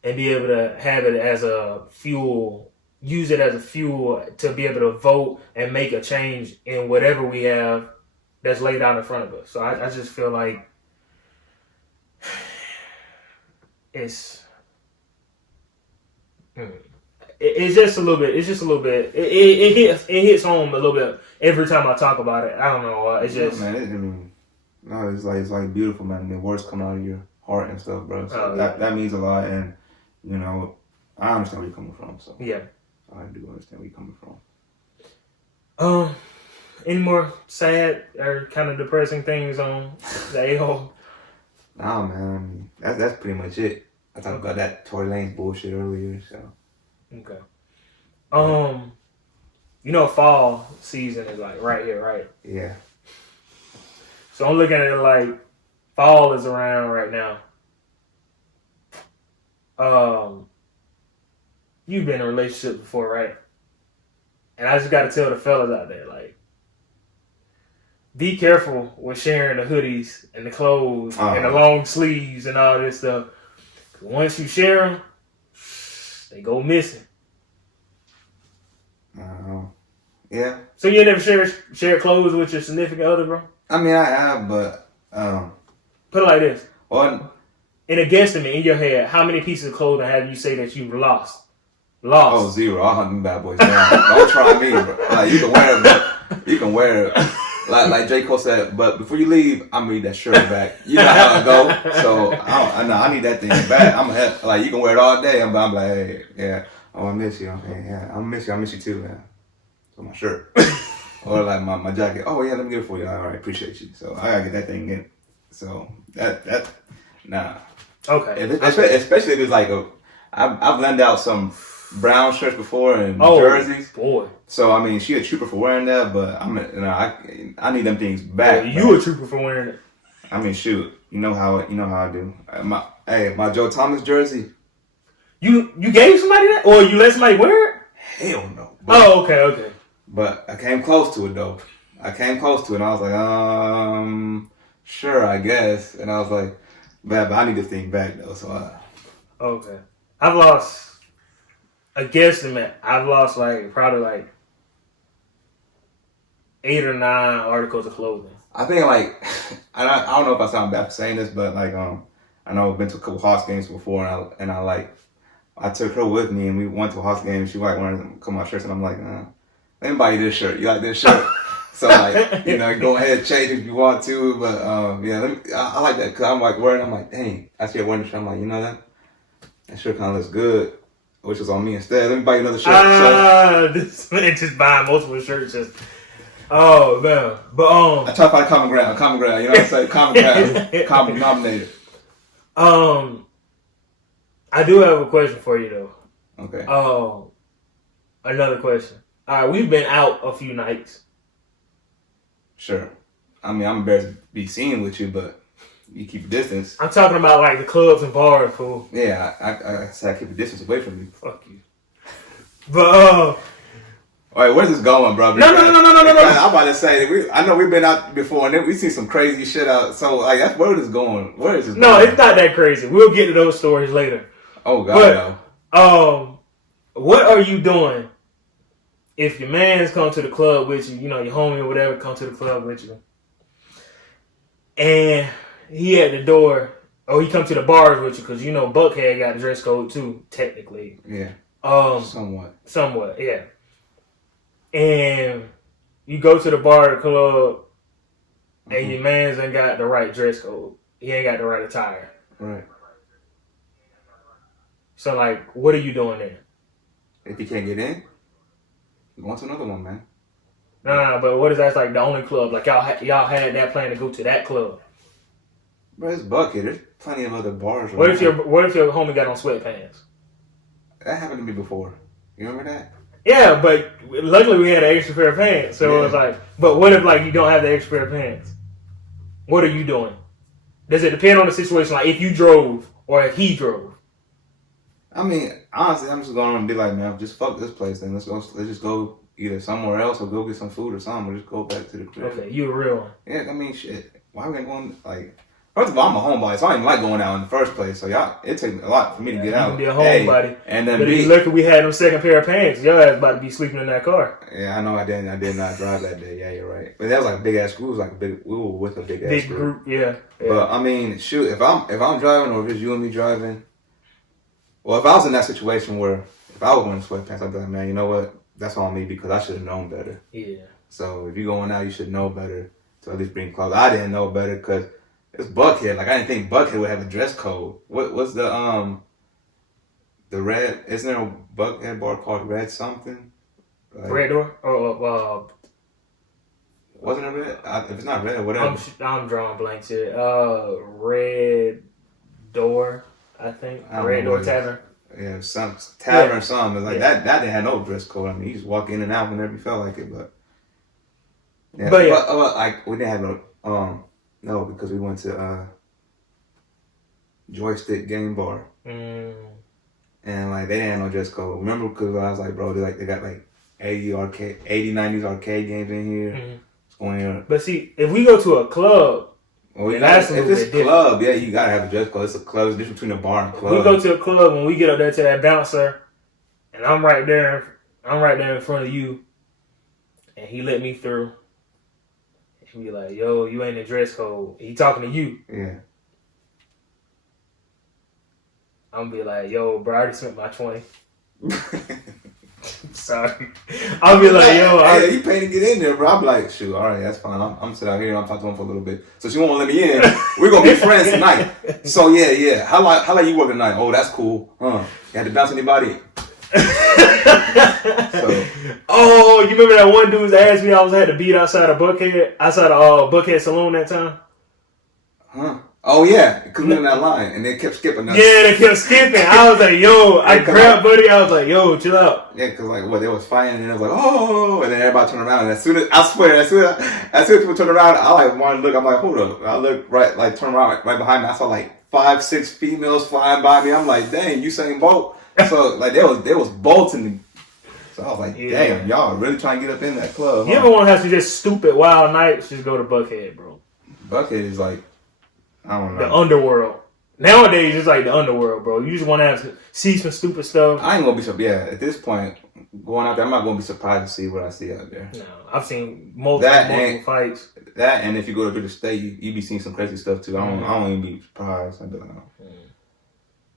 and be able to have it as a fuel, use it as a fuel to be able to vote and make a change in whatever we have that's laid out in front of us. So I just feel like It's just a little bit. It's just a little bit. It hits home a little bit every time I talk about it. I don't know why. It's just man. No, it's like beautiful, man. The words come out of your heart and stuff, bro. So that means a lot, and you know, I understand where you're coming from. So yeah, I do understand where you're coming from. Any more sad or kind of depressing things on the A-hole? Nah, man. That's pretty much it. I talked about that Tory Lanez bullshit earlier, so. Okay. You know, fall season is like right here, right? Yeah. So I'm looking at it like fall is around right now. You've been in a relationship before, right? And I just got to tell the fellas out there, like, be careful with sharing the hoodies and the clothes and the long sleeves and all this stuff. 'Cause once you share them, they go missing. Yeah. So you never share clothes with your significant other, bro? I mean, I have, but put it like this: in a guesstimate in your head, how many pieces of clothing have you say that you've lost? Oh, 0. I'll hunt them bad boys down. Don't try me, bro. Like, you can wear it, but you can wear it. Like J. Cole said, but before you leave, I'm gonna need that shirt back. You know how it go. So I need that thing back. I'm gonna like, you can wear it all day. I'm like, hey, yeah. Oh, I miss you. Okay, yeah, I miss you. I miss you too, man. So my shirt or like my jacket. Oh yeah, let me get it for you. All right, appreciate you. So I gotta get that thing in. So that nah. Okay. Especially if it's like I've lent out some brown shirts before and jerseys. Boy. So I mean, she a trooper for wearing that, but I need them things back. Yeah, you a trooper for wearing it. I mean, shoot, you know how I do. My Joe Thomas jersey. You gave somebody that, or you let somebody wear it? Hell no. Okay. But I came close to it though. And I was like, sure, I guess. And I was like, but I need this thing back though. So okay, I've lost a guesstimate. I've lost probably 8 or 9 articles of clothing. I think I don't know if I sound bad for saying this, but I know I've been to a couple Hawks games before, and I took her with me, and we went to a Hawks game, and she wearing a couple of my shirts, and I'm like, let me buy you this shirt. You like this shirt? So go ahead and change if you want to, but yeah, I like that because I'm like, dang, I see her wearing the shirt. I'm like, you know that shirt kind of looks good, which was on me instead. Let me buy you another shirt. This man just buying multiple shirts. Oh man, but I try to find common ground. You know what I'm saying? Common ground, common denominator. I do have a question for you though. Okay. Another question. All right, we've been out a few nights. Sure. I mean, I'm embarrassed to be seen with you, but you keep a distance. I'm talking about the clubs and bars, fool. Yeah, I said I keep a distance away from you. Fuck you. But all right, where's this going, bro? No. I'm about to say I know we've been out before, and then we see some crazy shit out. So that's where is this going? Where is this? No, it's not that crazy. We'll get to those stories later. Oh God. But, what are you doing if your man's come to the club with you? You know, your homie or whatever come to the club with you, and he at the door, or he come to the bars with you because Buckhead got a dress code too, technically. Yeah. Somewhat, yeah. And you go to the bar or club, and your man's ain't got the right dress code. He ain't got the right attire. Right. So, what are you doing there? If you can't get in, go on to another one, man. No, but what is that? The only club? Y'all had that plan to go to that club. Bro, it's Bucket. There's plenty of other bars. What if your homie got on sweatpants? That happened to me before. You remember that? Yeah, but luckily we had an extra pair of pants. So it was but what if you don't have the extra pair of pants? What are you doing? Does it depend on the situation? If you drove or if he drove? I mean, honestly, I'm just going to be like, man, just fuck this place then. Let's just go either somewhere else or go get some food or something, or just go back to the crib. Okay, you a real one. Yeah, I mean, shit. Why are we going first of all, I'm a homebody, so I didn't like going out in the first place. So it takes a lot for me to get out. You can be a homebody. And then but if you look, we had them second pair of pants. Your ass about to be sleeping in that car. Yeah, I know. I did not drive that day. Yeah, you're right. But that was a big ass group. We were with a big ass group. Yeah. But I mean, shoot, if I'm driving or if it's you and me driving, well, if I was in that situation where if I was wearing sweatpants, I'd be like, man, you know what? That's on me because I should have known better. Yeah. So if you're going out, you should know better to at least bring clothes. I didn't know better because it's Buckhead. Like I didn't think Buckhead would have a dress code. What's the red? Isn't there a Buckhead bar called Red something? Like, Red Door? Oh, wasn't it red? If it's not red, whatever. I'm drawing blanks here. Red Door, I think. Red Door Tavern. Yeah, some tavern, something like that. That didn't have no dress code. I mean, you just walk in and out whenever you felt like it. But yeah, but like we didn't have no, because we went to Joystick Game Bar, and like they didn't have no dress code. Remember, because I was like, bro, they got like 90s arcade games in here. It's going here. But see, if we go to a club. Well, if it's a club, yeah, you gotta have a dress code. It's a club. It's different between a bar and a club. We go to a club when we get up there to that bouncer, and I'm right there in front of you, and he let me through. He be like, "Yo, you ain't in dress code." He talking to you. Yeah. I'm gonna be like, "Yo, bro, I already spent my 20." Sorry. I'll be like, yo, he paid to get in there, bro. I'm like, shoot, all right, that's fine. I'm sitting out here. I'm talking to him for a little bit. So she won't let me in. We're gonna be friends tonight. So yeah. How long you work tonight? Oh, that's cool. You had to bounce anybody? Oh, you remember that one dude that asked me I had to beat outside of Buckhead Saloon that time? Huh? Oh yeah, because we were in that line and they kept skipping us. Yeah, they kept skipping. I was like, yo, I grabbed Buddy. I was like, yo, chill out. Yeah, because like they was fighting and it was like, oh, and then everybody turned around and as soon as people turned around, I like wanted to look. I'm like, hold up. I looked right, like turn around right behind me. I saw like 5-6 females flying by me. I'm like, dang, Usain Bolt. So like they was bolting. So I was like, damn, y'all really trying to get up in that club. You ever want to have some just stupid wild nights? Just go to Buckhead, bro. Buckhead is like, I don't know. The underworld. Nowadays, it's like the underworld, bro. You just want to see some stupid stuff. I ain't gonna be surprised. Yeah, at this point, going out there, I'm not gonna be surprised to see what I see out there. No, I've seen multiple fights. That and if you go to the state, you be seeing some crazy stuff too. I don't even be surprised. I'd be like, oh.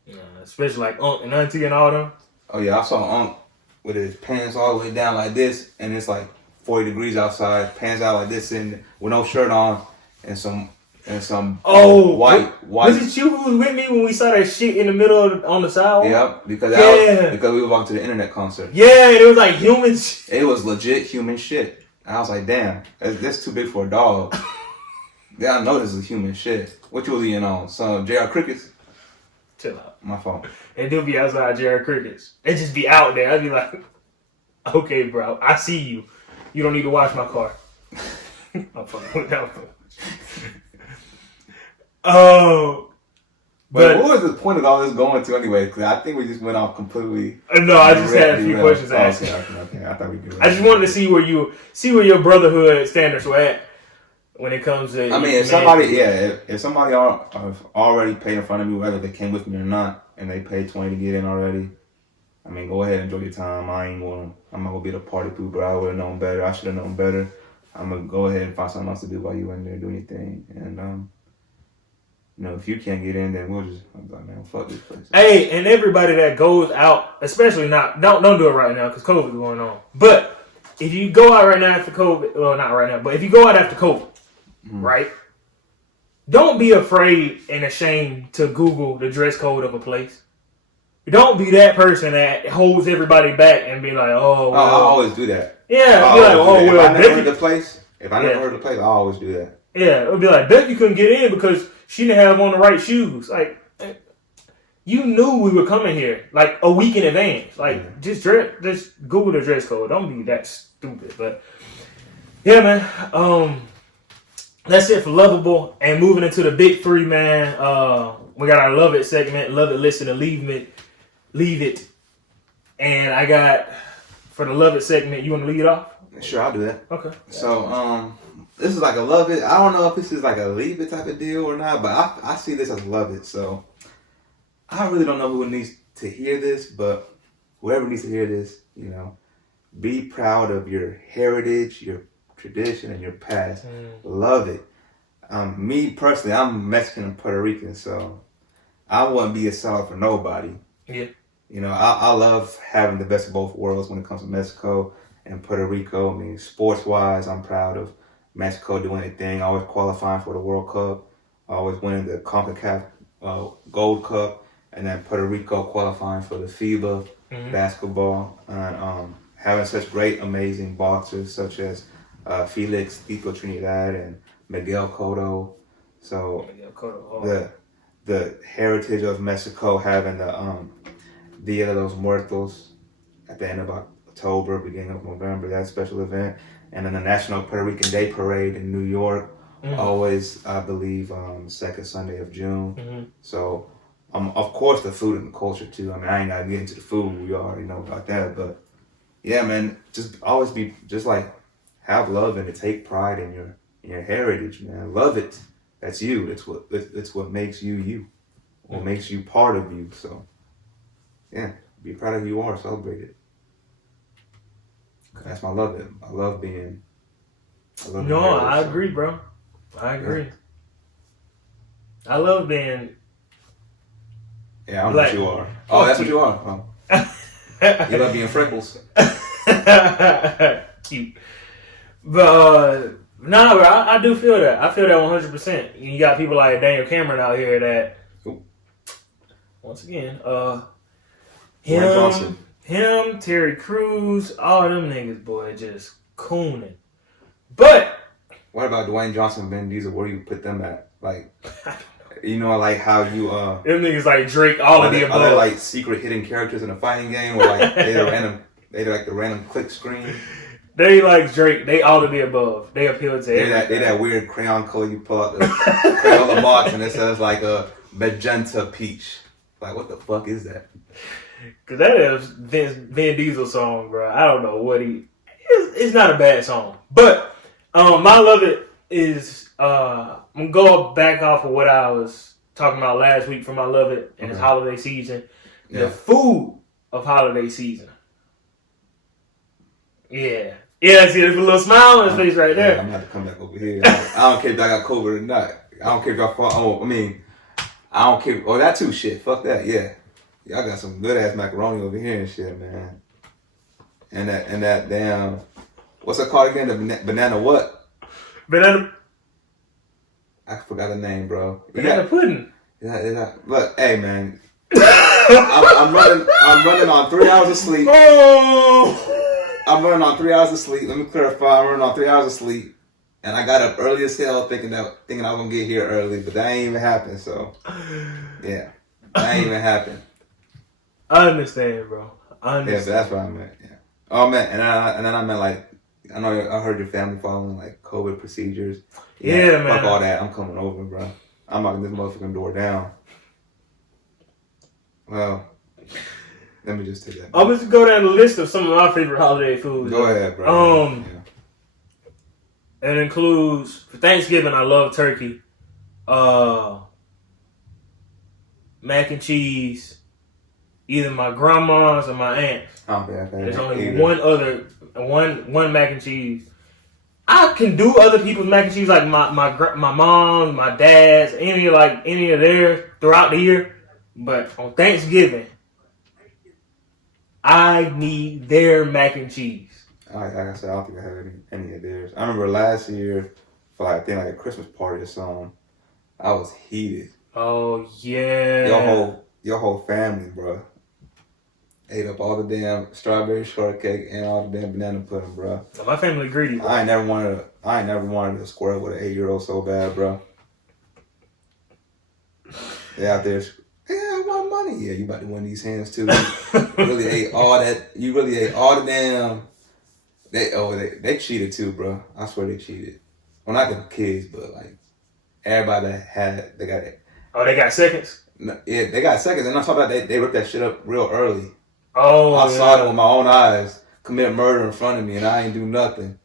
Yeah, especially like Unc and Auntie and all them. Oh yeah, I saw Unc with his pants all the way down like this, and it's like 40 degrees outside, pants out like this, and with no shirt on, and some white. Was it you who was with me when we saw that shit in the middle on the sidewalk? Yep, because we were walking to the internet concert. Yeah, it was like human shit. It was legit human shit. I was like, damn, that's too big for a dog. Yeah, I know this is human shit. What you was eating on? Some JR Crickets? Chill out. My fault. They do be outside JR Crickets. They just be out there. I'd be like, okay, bro, I see you. You don't need to wash my car. I'm fucking with that. Oh, but what was the point of all this going to anyway? Because I think we just went off completely. No, I just had a few questions to ask. Okay. I thought we could. I just wanted to see where your brotherhood standards were at when it comes to. I mean, if somebody already paid in front of me, whether they came with me or not, and they paid $20 to get in already, I mean, go ahead and enjoy your time. I'm not gonna be the party pooper. I would have known better. I should have known better. I'm gonna go ahead and find something else to do while you in there do anything, and if you can't get in, then I'm like, man, fuck this place. Hey, and everybody that goes out, especially don't do it right now because COVID is going on. But if you go out right now after COVID, well, not right now, but if you go out after COVID, right? Don't be afraid and ashamed to Google the dress code of a place. Don't be that person that holds everybody back and be like, oh, well. I always do that. Yeah, be like, oh, well. If I never heard the place, I always do that. Yeah, it would be like, bet you couldn't get in because she didn't have on the right shoes. Like, you knew we were coming here like a week in advance. Like, just Google the dress code. Don't be that stupid. But yeah, man. That's it for Loveable. And moving into the big three, man. We got our Love It segment. Love it, listen, and leave it. And I got for the Love It segment. You want to lead off? Sure, I'll do that. Okay. So, this is like a love it. I don't know if this is like a leave it type of deal or not, but I see this as love it. So I really don't know who needs to hear this, but whoever needs to hear this, be proud of your heritage, your tradition, and your past. Love it. Me personally, I'm Mexican and Puerto Rican, so I wouldn't be a sellout for nobody. Yeah. You know, I love having the best of both worlds when it comes to Mexico and Puerto Rico. I mean, sports wise, I'm proud of Mexico doing their thing, always qualifying for the World Cup, always winning the CONCACAF Gold Cup, and then Puerto Rico qualifying for the FIBA basketball, and having such great, amazing boxers such as Felix Tito Trinidad and Miguel Cotto. So the heritage of Mexico having the Dia de los Muertos at the end of October, beginning of November, that special event. And then the National Puerto Rican Day Parade in New York, always, I believe, second Sunday of June. So, of course, the food and the culture, too. I mean, I ain't got to get into the food. We already know about that. But, yeah, man, just always be, just like, have love and take pride in your heritage, man. Love it. That's you. It's what makes you you. What makes you part of you. So, yeah, be proud of who you are. Celebrate it. That's my love. I love being. No, I agree, bro. I agree. Yeah. I love being. Yeah, I'm what you are. Oh, that's what you are. Oh. You love being freckles. Cute. But nah, bro, I do feel that. I feel that 100%. You got people like Daniel Cameron out here that. Ooh. Once again, him, Terry Crews, all them niggas, boy, just cooning. But what about Dwayne Johnson, Vin Diesel? Where do you put them at? Like, you know, like how you them niggas like Drake, all of the above. Are they like secret hidden characters in a fighting game, or like they like the random click screen? They like Drake. They all of the above. They appeal to everything. They that weird crayon color you pull out the Crayola box and it says like a magenta peach. Like, what the fuck is that? Cause that is Vin Diesel song, bro. I don't know what it's not a bad song, but my love it is I'm gonna go back off of what I was talking about last week for my love it and it's holiday season. Yeah. The food of holiday season. Yeah. Yeah, see, there's a little smile on his face right there. Yeah, I'm gonna have to come back over here. I don't care if I got COVID or not. I don't care if I fall. I don't care. Oh, that too, shit. Fuck that, yeah. Y'all got some good ass macaroni over here and shit, man. And that damn, what's it called again? The banana what? Banana. I forgot the name, bro. Banana pudding. Yeah. Look, hey, man. I'm running on 3 hours of sleep. Oh. I'm running on 3 hours of sleep. Let me clarify. I'm running on 3 hours of sleep. And I got up early as hell thinking I was gonna get here early, but that ain't even happened. So, yeah, that ain't even happened. I understand, bro. I understand. Yeah, but that's what I meant. Yeah. Oh man, and then I meant like I heard your family following like COVID procedures. Yeah, man. Fuck all that. I'm coming over, bro. I'm knocking this motherfucking door down. Well, let me just take that. I'm just go down the list of some of my favorite holiday foods. Go ahead, bro. Yeah. It includes, for Thanksgiving, I love turkey, mac and cheese, either my grandma's or my aunt's. Okay. There's only one mac and cheese. I can do other people's mac and cheese, like my mom, my dad's, any of theirs throughout the year. But on Thanksgiving, I need their mac and cheese. Like I said, I don't think I have any of theirs. I remember last year for like a Christmas party or something, I was heated. Oh yeah. Your whole family, bro, ate up all the damn strawberry shortcake and all the damn banana pudding, bro. My family greedy, bro. I ain't never wanted to square with an 8-year-old so bad, bro. They out there. Yeah, I want money. Yeah, you about to win these hands too. You really ate all that. You really ate all the damn. They cheated too, bro. I swear they cheated. Well, not the kids, but like everybody they got it. Oh, they got seconds? No, yeah, they got seconds. And I'm talking about they ripped that shit up real early. Oh, I saw them with my own eyes commit murder in front of me, and I ain't do nothing.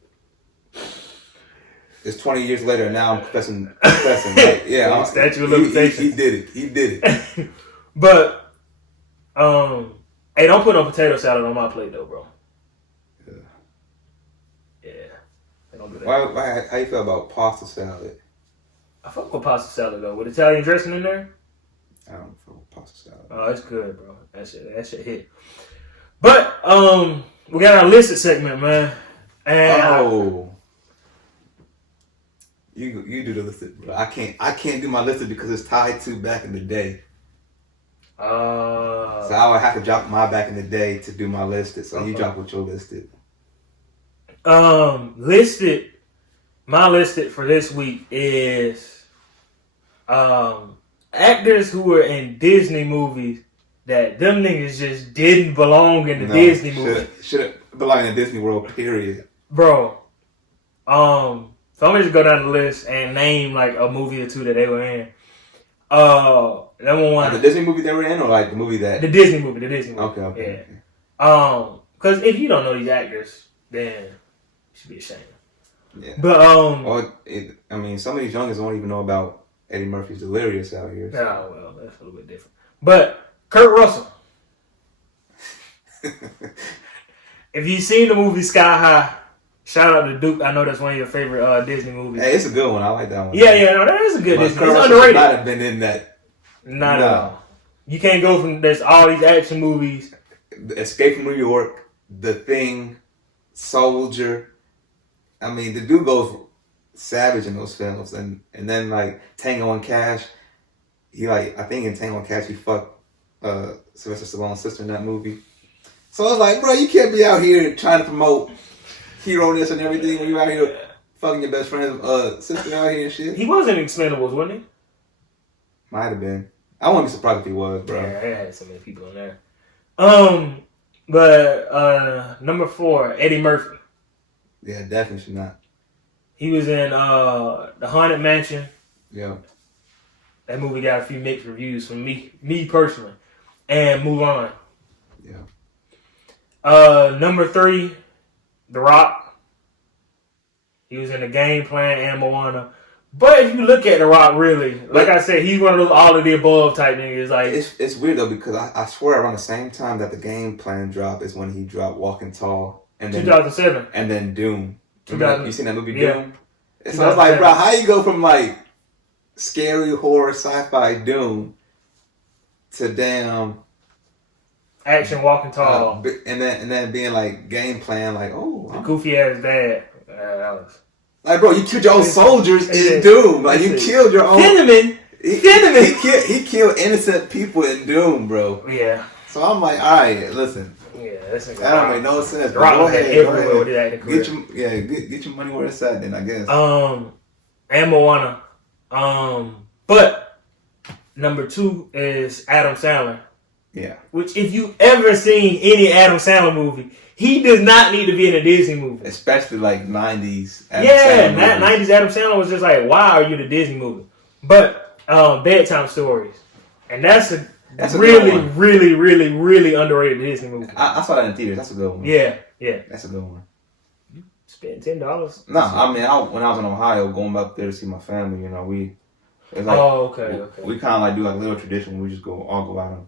It's 20 years later, and now I'm confessing. Like, yeah, statute of limitations. He did it. But, hey, don't put no potato salad on my plate though, bro. Don't do that. Why? How you feel about pasta salad? I fuck with pasta salad though. With Italian dressing in there? I don't fuck with lobster salad. Oh, it's good, bro. That shit hit. But we got our listed segment, man. And you do the listed, bro. I can't do my listed because it's tied to back in the day. So I would have to drop my back in the day to do my listed. So you drop what your listed. My listed for this week is actors who were in Disney movies that them niggas just didn't belong in the Disney movie. Should belong in the Disney World, period. Bro. So I'm gonna just go down the list and name like a movie or two that they were in. Number one. Like the Disney movie they were in, or like the movie that the Disney movie. Okay. Yeah. Because if you don't know these actors, then you should be ashamed. Yeah. But some of these youngins don't even know about Eddie Murphy's Delirious out here. So. Oh well, that's a little bit different. But Kurt Russell. If you've seen the movie Sky High, shout out to Duke. I know that's one of your favorite Disney movies. Hey, it's a good one. I like that one. Yeah, no, that is a good Disney. Kurt It's Russell underrated. should not have been in that. Not at all. You can't go from there's all these action movies. Escape from New York, The Thing, Soldier. I mean, the dude goes savage in those films, and then like Tango and Cash. I think in Tango and Cash he fucked Sylvester Stallone's sister in that movie. So I was like, bro, you can't be out here trying to promote hero-ness and everything when you out here fucking your best friend's sister out here and shit. He was in Expendables, wasn't he? Might have been. I wouldn't be surprised if he was, bro. Yeah, it had so many people in there. But number 4, Eddie Murphy. Yeah, definitely should not. He was in The Haunted Mansion. Yeah. That movie got a few mixed reviews from me personally. And Mulan. Yeah. Number 3, The Rock. He was in The Game Plan and Moana. But if you look at The Rock, really, like I said, he's one of those all of the above type niggas. Like it's weird though because I swear around the same time that The Game Plan dropped is when he dropped Walking Tall and then 2007 and then Doom. You seen that movie Yeah. Doom? So I was like, bro, how you go from like scary horror sci-fi Doom to damn action Walking Tall and then being like Game Plan like the goofy ass dad. That was. Like, bro, you killed your own soldiers in Doom. Like, you killed your own... Cinnamon! He killed innocent people in Doom, bro. Yeah. So I'm like, all right, listen. Yeah, that don't make no sense. The Rock had everywhere with that career. Get your money where it's at then, I guess. And Moana. But number 2 is Adam Sandler. Yeah. Which, if you ever seen any Adam Sandler movie, he does not need to be in a Disney movie. Especially like 90s Adam Sandler 90s Adam Sandler was just like, why are you in a Disney movie? But Bedtime Stories. And that's a really, really, really, really underrated Disney movie. I saw that in theaters. That's a good one. Yeah. That's a good one. You spent $10? No, I mean, when I was in Ohio, going up there to see my family, you know, it's like, okay. We kind of like do like a little tradition. We just all go out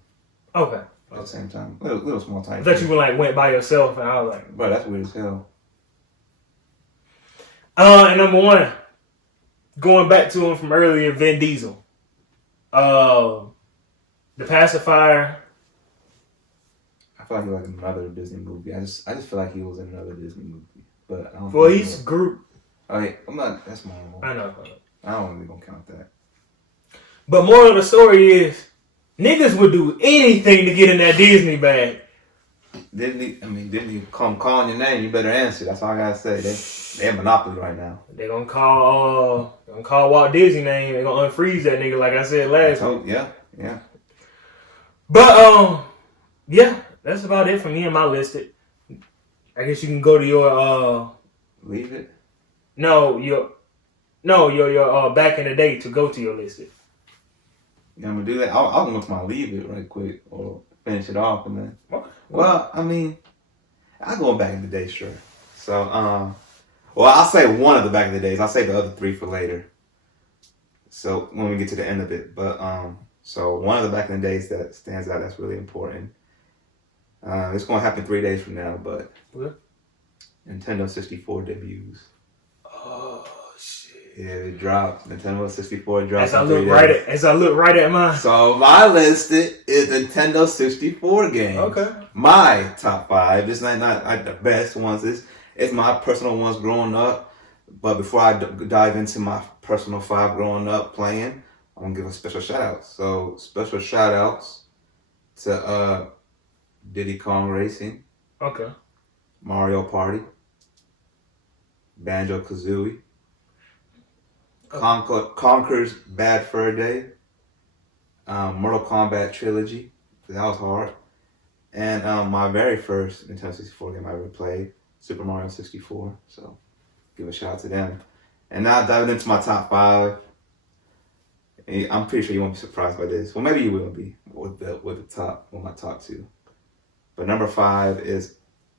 Okay. at the same time. Little small type. I thought you went by yourself, and I was like, bro, that's weird as hell. And number 1, going back to him from earlier, Vin Diesel. The Pacifier. I feel like he was like another Disney movie. I just feel like he was in another Disney movie. But I don't Well, he's Groot. Okay, I'm not. That's my own. I know. I don't really gonna count that. But moral of the story is, niggas would do anything to get in that Disney bag. Didn't he come calling your name? You better answer. That's all I gotta say. They have monopoly right now. They gonna call Walt Disney name. They gonna unfreeze that nigga, like I said last week. Yeah. But yeah, that's about it for me and my listed. I guess you can go to your Leave it. No, your back in the day to go to your listed. Yeah, I'm gonna do that. I'll go to my leave it right quick or finish it off and then. Okay. Well, I mean, I'll go back in the day, sure. So, well, I'll say one of the back in the days. I'll say the other 3 for later. So when we get to the end of it, but so one of the back in the days that stands out that's really important. It's gonna happen 3 days from now, but what? Nintendo 64 debuts. Oh shit! Yeah, it dropped. Nintendo 64 dropped. As I look right at mine. So my list is Nintendo 64 games. Okay. My top 5. This is not like the best ones. It's my personal ones growing up. But before I dive into my personal 5 growing up playing, I'm gonna give a special shout out. So special shout outs to Diddy Kong Racing. Okay. Mario Party. Banjo Kazooie. Conker's Bad Fur Day, Mortal Kombat Trilogy, that was hard, and my very first Nintendo 64 game I ever played, Super Mario 64. So, give a shout out to them. And now diving into my top 5, I'm pretty sure you won't be surprised by this. Well, maybe you will be with my top 2. But number 5 is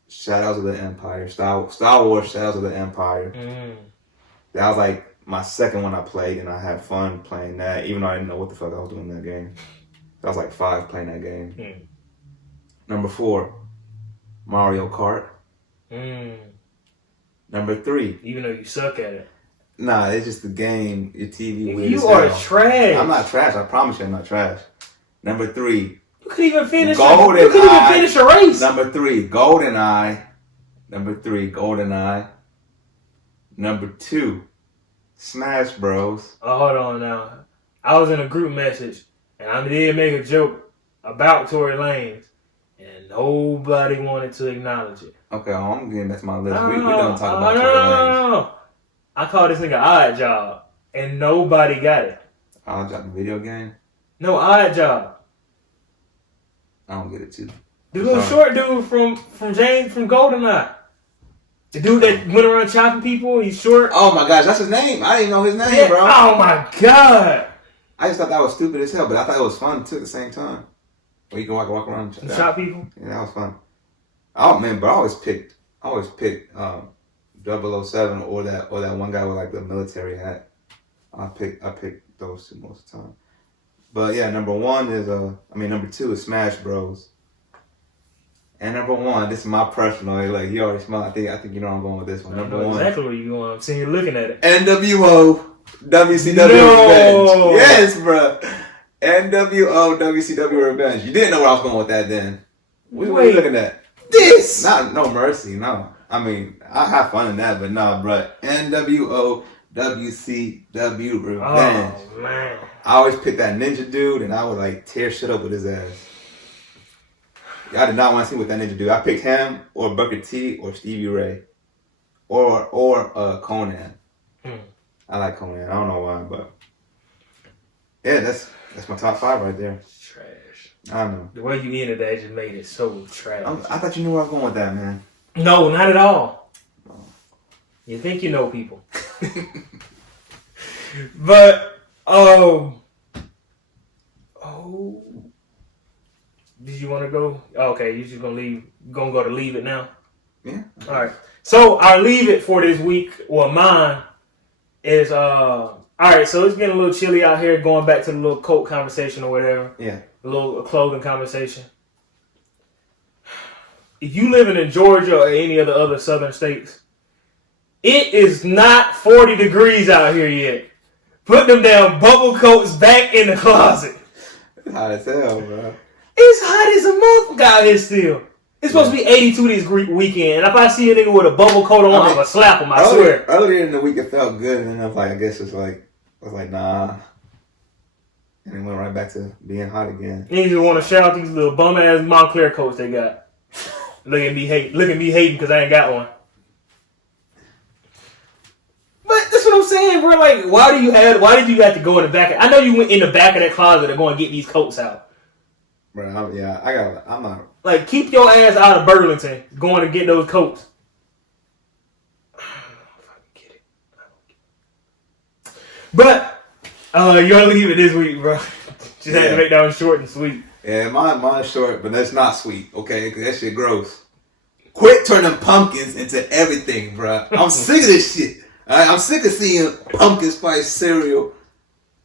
Shadows of the Empire, Star Wars Shadows of the Empire. That was like my second one I played, and I had fun playing that, even though I didn't know what the fuck I was doing in that game. I was like 5 playing that game. Number 4, Mario Kart. Number 3. Even though you suck at it. Nah, it's just the game, your TV. You are trash. I'm not trash. I promise you I'm not trash. Number 3. You couldn't even finish a race. Number 3, GoldenEye. Number 3, GoldenEye. Number 2, Smash Bros. Oh, hold on now. I was in a group message, and I did make a joke about Tory Lanez, and nobody wanted to acknowledge it. Okay, I'm getting back to my list. We don't talk about Tory Lanez. No. I called this nigga Odd Job, and nobody got it. Odd Job, the video game? No, Odd Job. I don't get it too. The little short dude from GoldenEye. The dude that went around chopping people, he's short. Oh my gosh, that's his name. I didn't know his name, bro. Oh my god. I just thought that was stupid as hell, but I thought it was fun too at the same time. Where you can walk around and chop people? Yeah, that was fun. Oh man, but I always picked 007 or that one guy with like the military hat. I picked those 2 most of the time. But yeah, number 2 is Smash Bros. And number 1, this is my personal. Like you already smell. I think you know where I'm going with this one. Number 1, exactly where you going. I'm seeing you looking at it. NWO WCW Revenge. Yes, bro. NWO WCW Revenge. You didn't know where I was going with that then. What are you looking at? This. Not No Mercy. No. I mean, I have fun in that, but no, bro. NWO WCW Revenge. Oh man. I always pick that ninja dude, and I would like tear shit up with his ass. I did not want to see what that ninja dude. I picked him or Booker T or Stevie Ray or Conan. I like Conan. I don't know why, but yeah, that's my top 5 right there. Trash. I don't know. The way you ended that just made it so trash. I thought you knew where I was going with that, man. No, not at all. You think you know people. But did you want to go? Okay, you just gonna go to leave it now? Yeah. All right. So our leave it for this week, well, mine is all right. So it's getting a little chilly out here. Going back to the little coat conversation or whatever. Yeah. A little clothing conversation. If you living in Georgia or any of the other southern states, it is not 40 degrees out here yet. Put them damn bubble coats back in the closet. It's hot as hell, bro. It's hot as a motherfucker out here still. It's supposed to be 82 this weekend. And if I see a nigga with a bubble coat on, I'm going to slap him, I swear. Earlier in the week, it felt good. And then I was like, I guess I was like, nah. And it went right back to being hot again. You just want to shout out these little bum-ass Montclair coats they got. Look at me hating because I ain't got one. But that's what I'm saying, bro. Like, why did you have to go in the back? I know you went in the back of that closet to go and get these coats out. Bro, I'm not. Like, keep your ass out of Burlington going to get those coats. I don't get it. But, you're going to leave it this week, bro. Just had to make that one short and sweet. Yeah, mine's short, but that's not sweet, okay? Because that shit gross. Quit turning pumpkins into everything, bro. I'm sick of this shit. Right? I'm sick of seeing pumpkin spice cereal.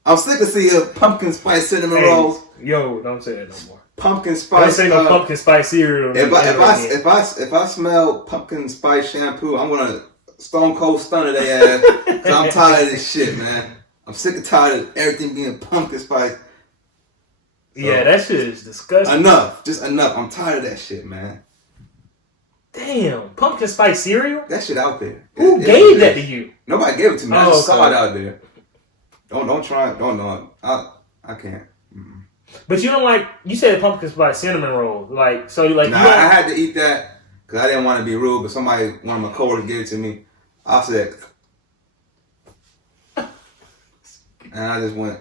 I'm sick of seeing pumpkin spice cinnamon rolls. Yo, don't say that no more. Pumpkin spice. Don't say no pumpkin spice cereal. If I smell pumpkin spice shampoo, I'm gonna Stone Cold Stunner they ass. Cause I'm tired of this shit, man. I'm sick and tired of everything being pumpkin spice. So, yeah, that shit is disgusting. Enough. Just enough. I'm tired of that shit, man. Damn, pumpkin spice cereal? That shit out there. Who gave that to you? Nobody gave it to me. I just okay. saw it out there. Don't try. Don't. I can't. Mm-mm. But you don't like, you said pumpkin spice cinnamon roll. Like, so you like, Nah, I had to eat that because I didn't want to be rude, but one of my coworkers gave it to me. I said, and I just went,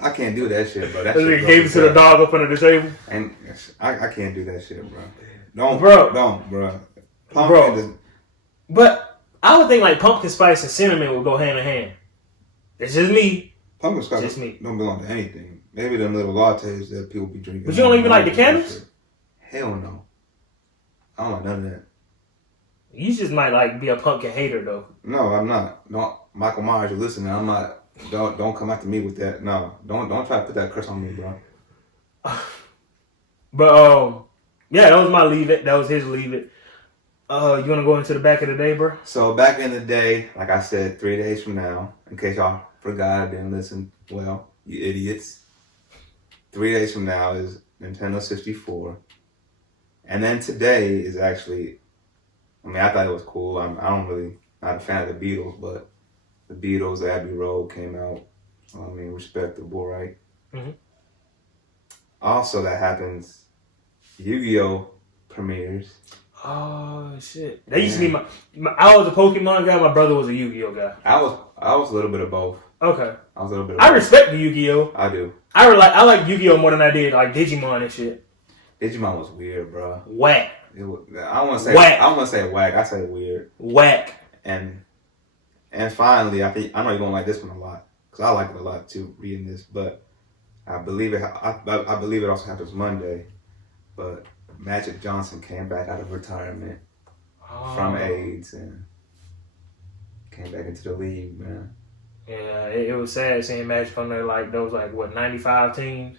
I can't do that shit, bro. That shit gave it to the dog up under the table. And I can't do that shit, bro. Don't, bro. Pumpkin But I would think like pumpkin spice and cinnamon would go hand in hand. It's just me. Pumpkin spice just me. Don't belong to anything. Maybe them little lattes that people be drinking. But you don't even like the candles? Hell no. I don't like none of that. You just might like be a pumpkin hater though. No, I'm not. Don't, Michael Myers, you're listening. I'm not. Don't come after me with that. No, don't try to put that curse on me, bro. But yeah, that was my leave it. That was his leave it. You want to go into the back of the day, bro? So back in the day, like I said, 3 days from now, in case y'all forgot, didn't listen, well, you idiots. 3 days from now is Nintendo 64. And then today is actually, I mean, I thought it was cool. I don't really, not a fan of the Beatles, but the Beatles, Abbey Road came out. I mean, respectable, right? Mm-hmm. Also, that happens, Yu-Gi-Oh! Premieres. Oh, shit. That used to be I was a Pokemon guy, my brother was a Yu-Gi-Oh! Guy. I was a little bit of both. Okay. I was a little bit of I both. respect the Yu-Gi-Oh! I do. I like Yu-Gi-Oh! More than I did like Digimon and shit. Digimon was weird, bro. Whack. I want to say whack. I don't want to say whack. I say weird. Whack. And finally, I know you're gonna like this one a lot because I like it a lot too. Reading this, but I believe it. I believe it also happens Monday. But Magic Johnson came back out of retirement from AIDS and came back into the league, man. Yeah, it was sad seeing Magic on there. Like those, like what 95 teams.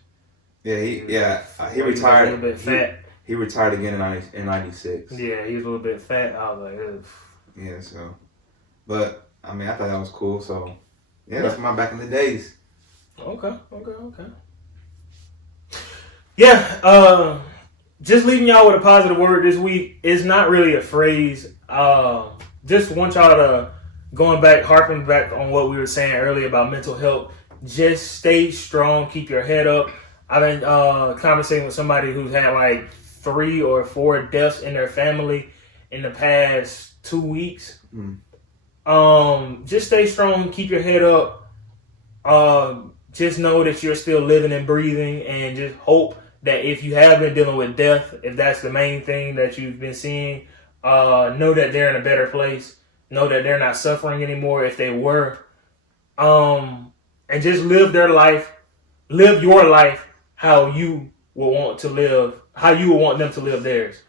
Yeah, he retired. He was a little bit fat. He retired again in '96. Yeah, he was a little bit fat. I was like, ugh. Yeah, so, but I mean, I thought that was cool. So, yeah, that's my back in the days. Okay. Yeah, just leaving y'all with a positive word this week. It's not really a phrase. Just want y'all to harping back on what we were saying earlier about mental health. Just stay strong. Keep your head up. I've been conversating with somebody who's had like 3 or 4 deaths in their family in the past 2 weeks. Just stay strong. Keep your head up. Just know that you're still living and breathing, and just hope that if you have been dealing with death, if that's the main thing that you've been seeing, know that they're in a better place. Know that they're not suffering anymore if they were. And just live their life. Live your life how you will want to live, how you will want them to live theirs.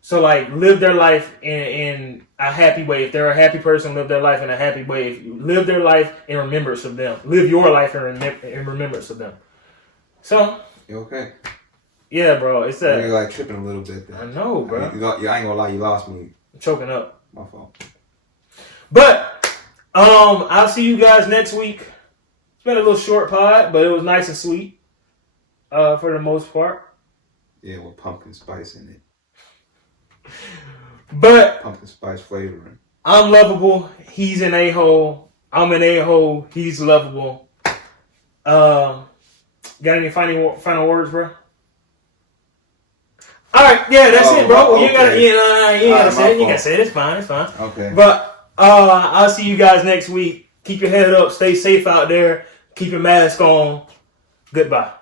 So, like, live their life in a happy way. If they're a happy person, live their life in a happy way. If you live their life in remembrance of them. Live your life in remembrance of them. So, You okay? yeah, bro. It's that. You're like tripping a little bit there. I know, bro. I ain't gonna lie, you lost me. I'm choking up. My fault. But, I'll see you guys next week. It's been a little short pod, but it was nice and sweet. For the most part. Yeah, with pumpkin spice in it. But Pumpkin spice flavoring. I'm lovable. He's an a-hole. I'm an a-hole. He's lovable. Got any final words, bro? All right, yeah, that's it, bro. Okay. You gotta say it. You gotta say it. It's fine. Okay. But I'll see you guys next week. Keep your head up. Stay safe out there. Keep your mask on. Goodbye.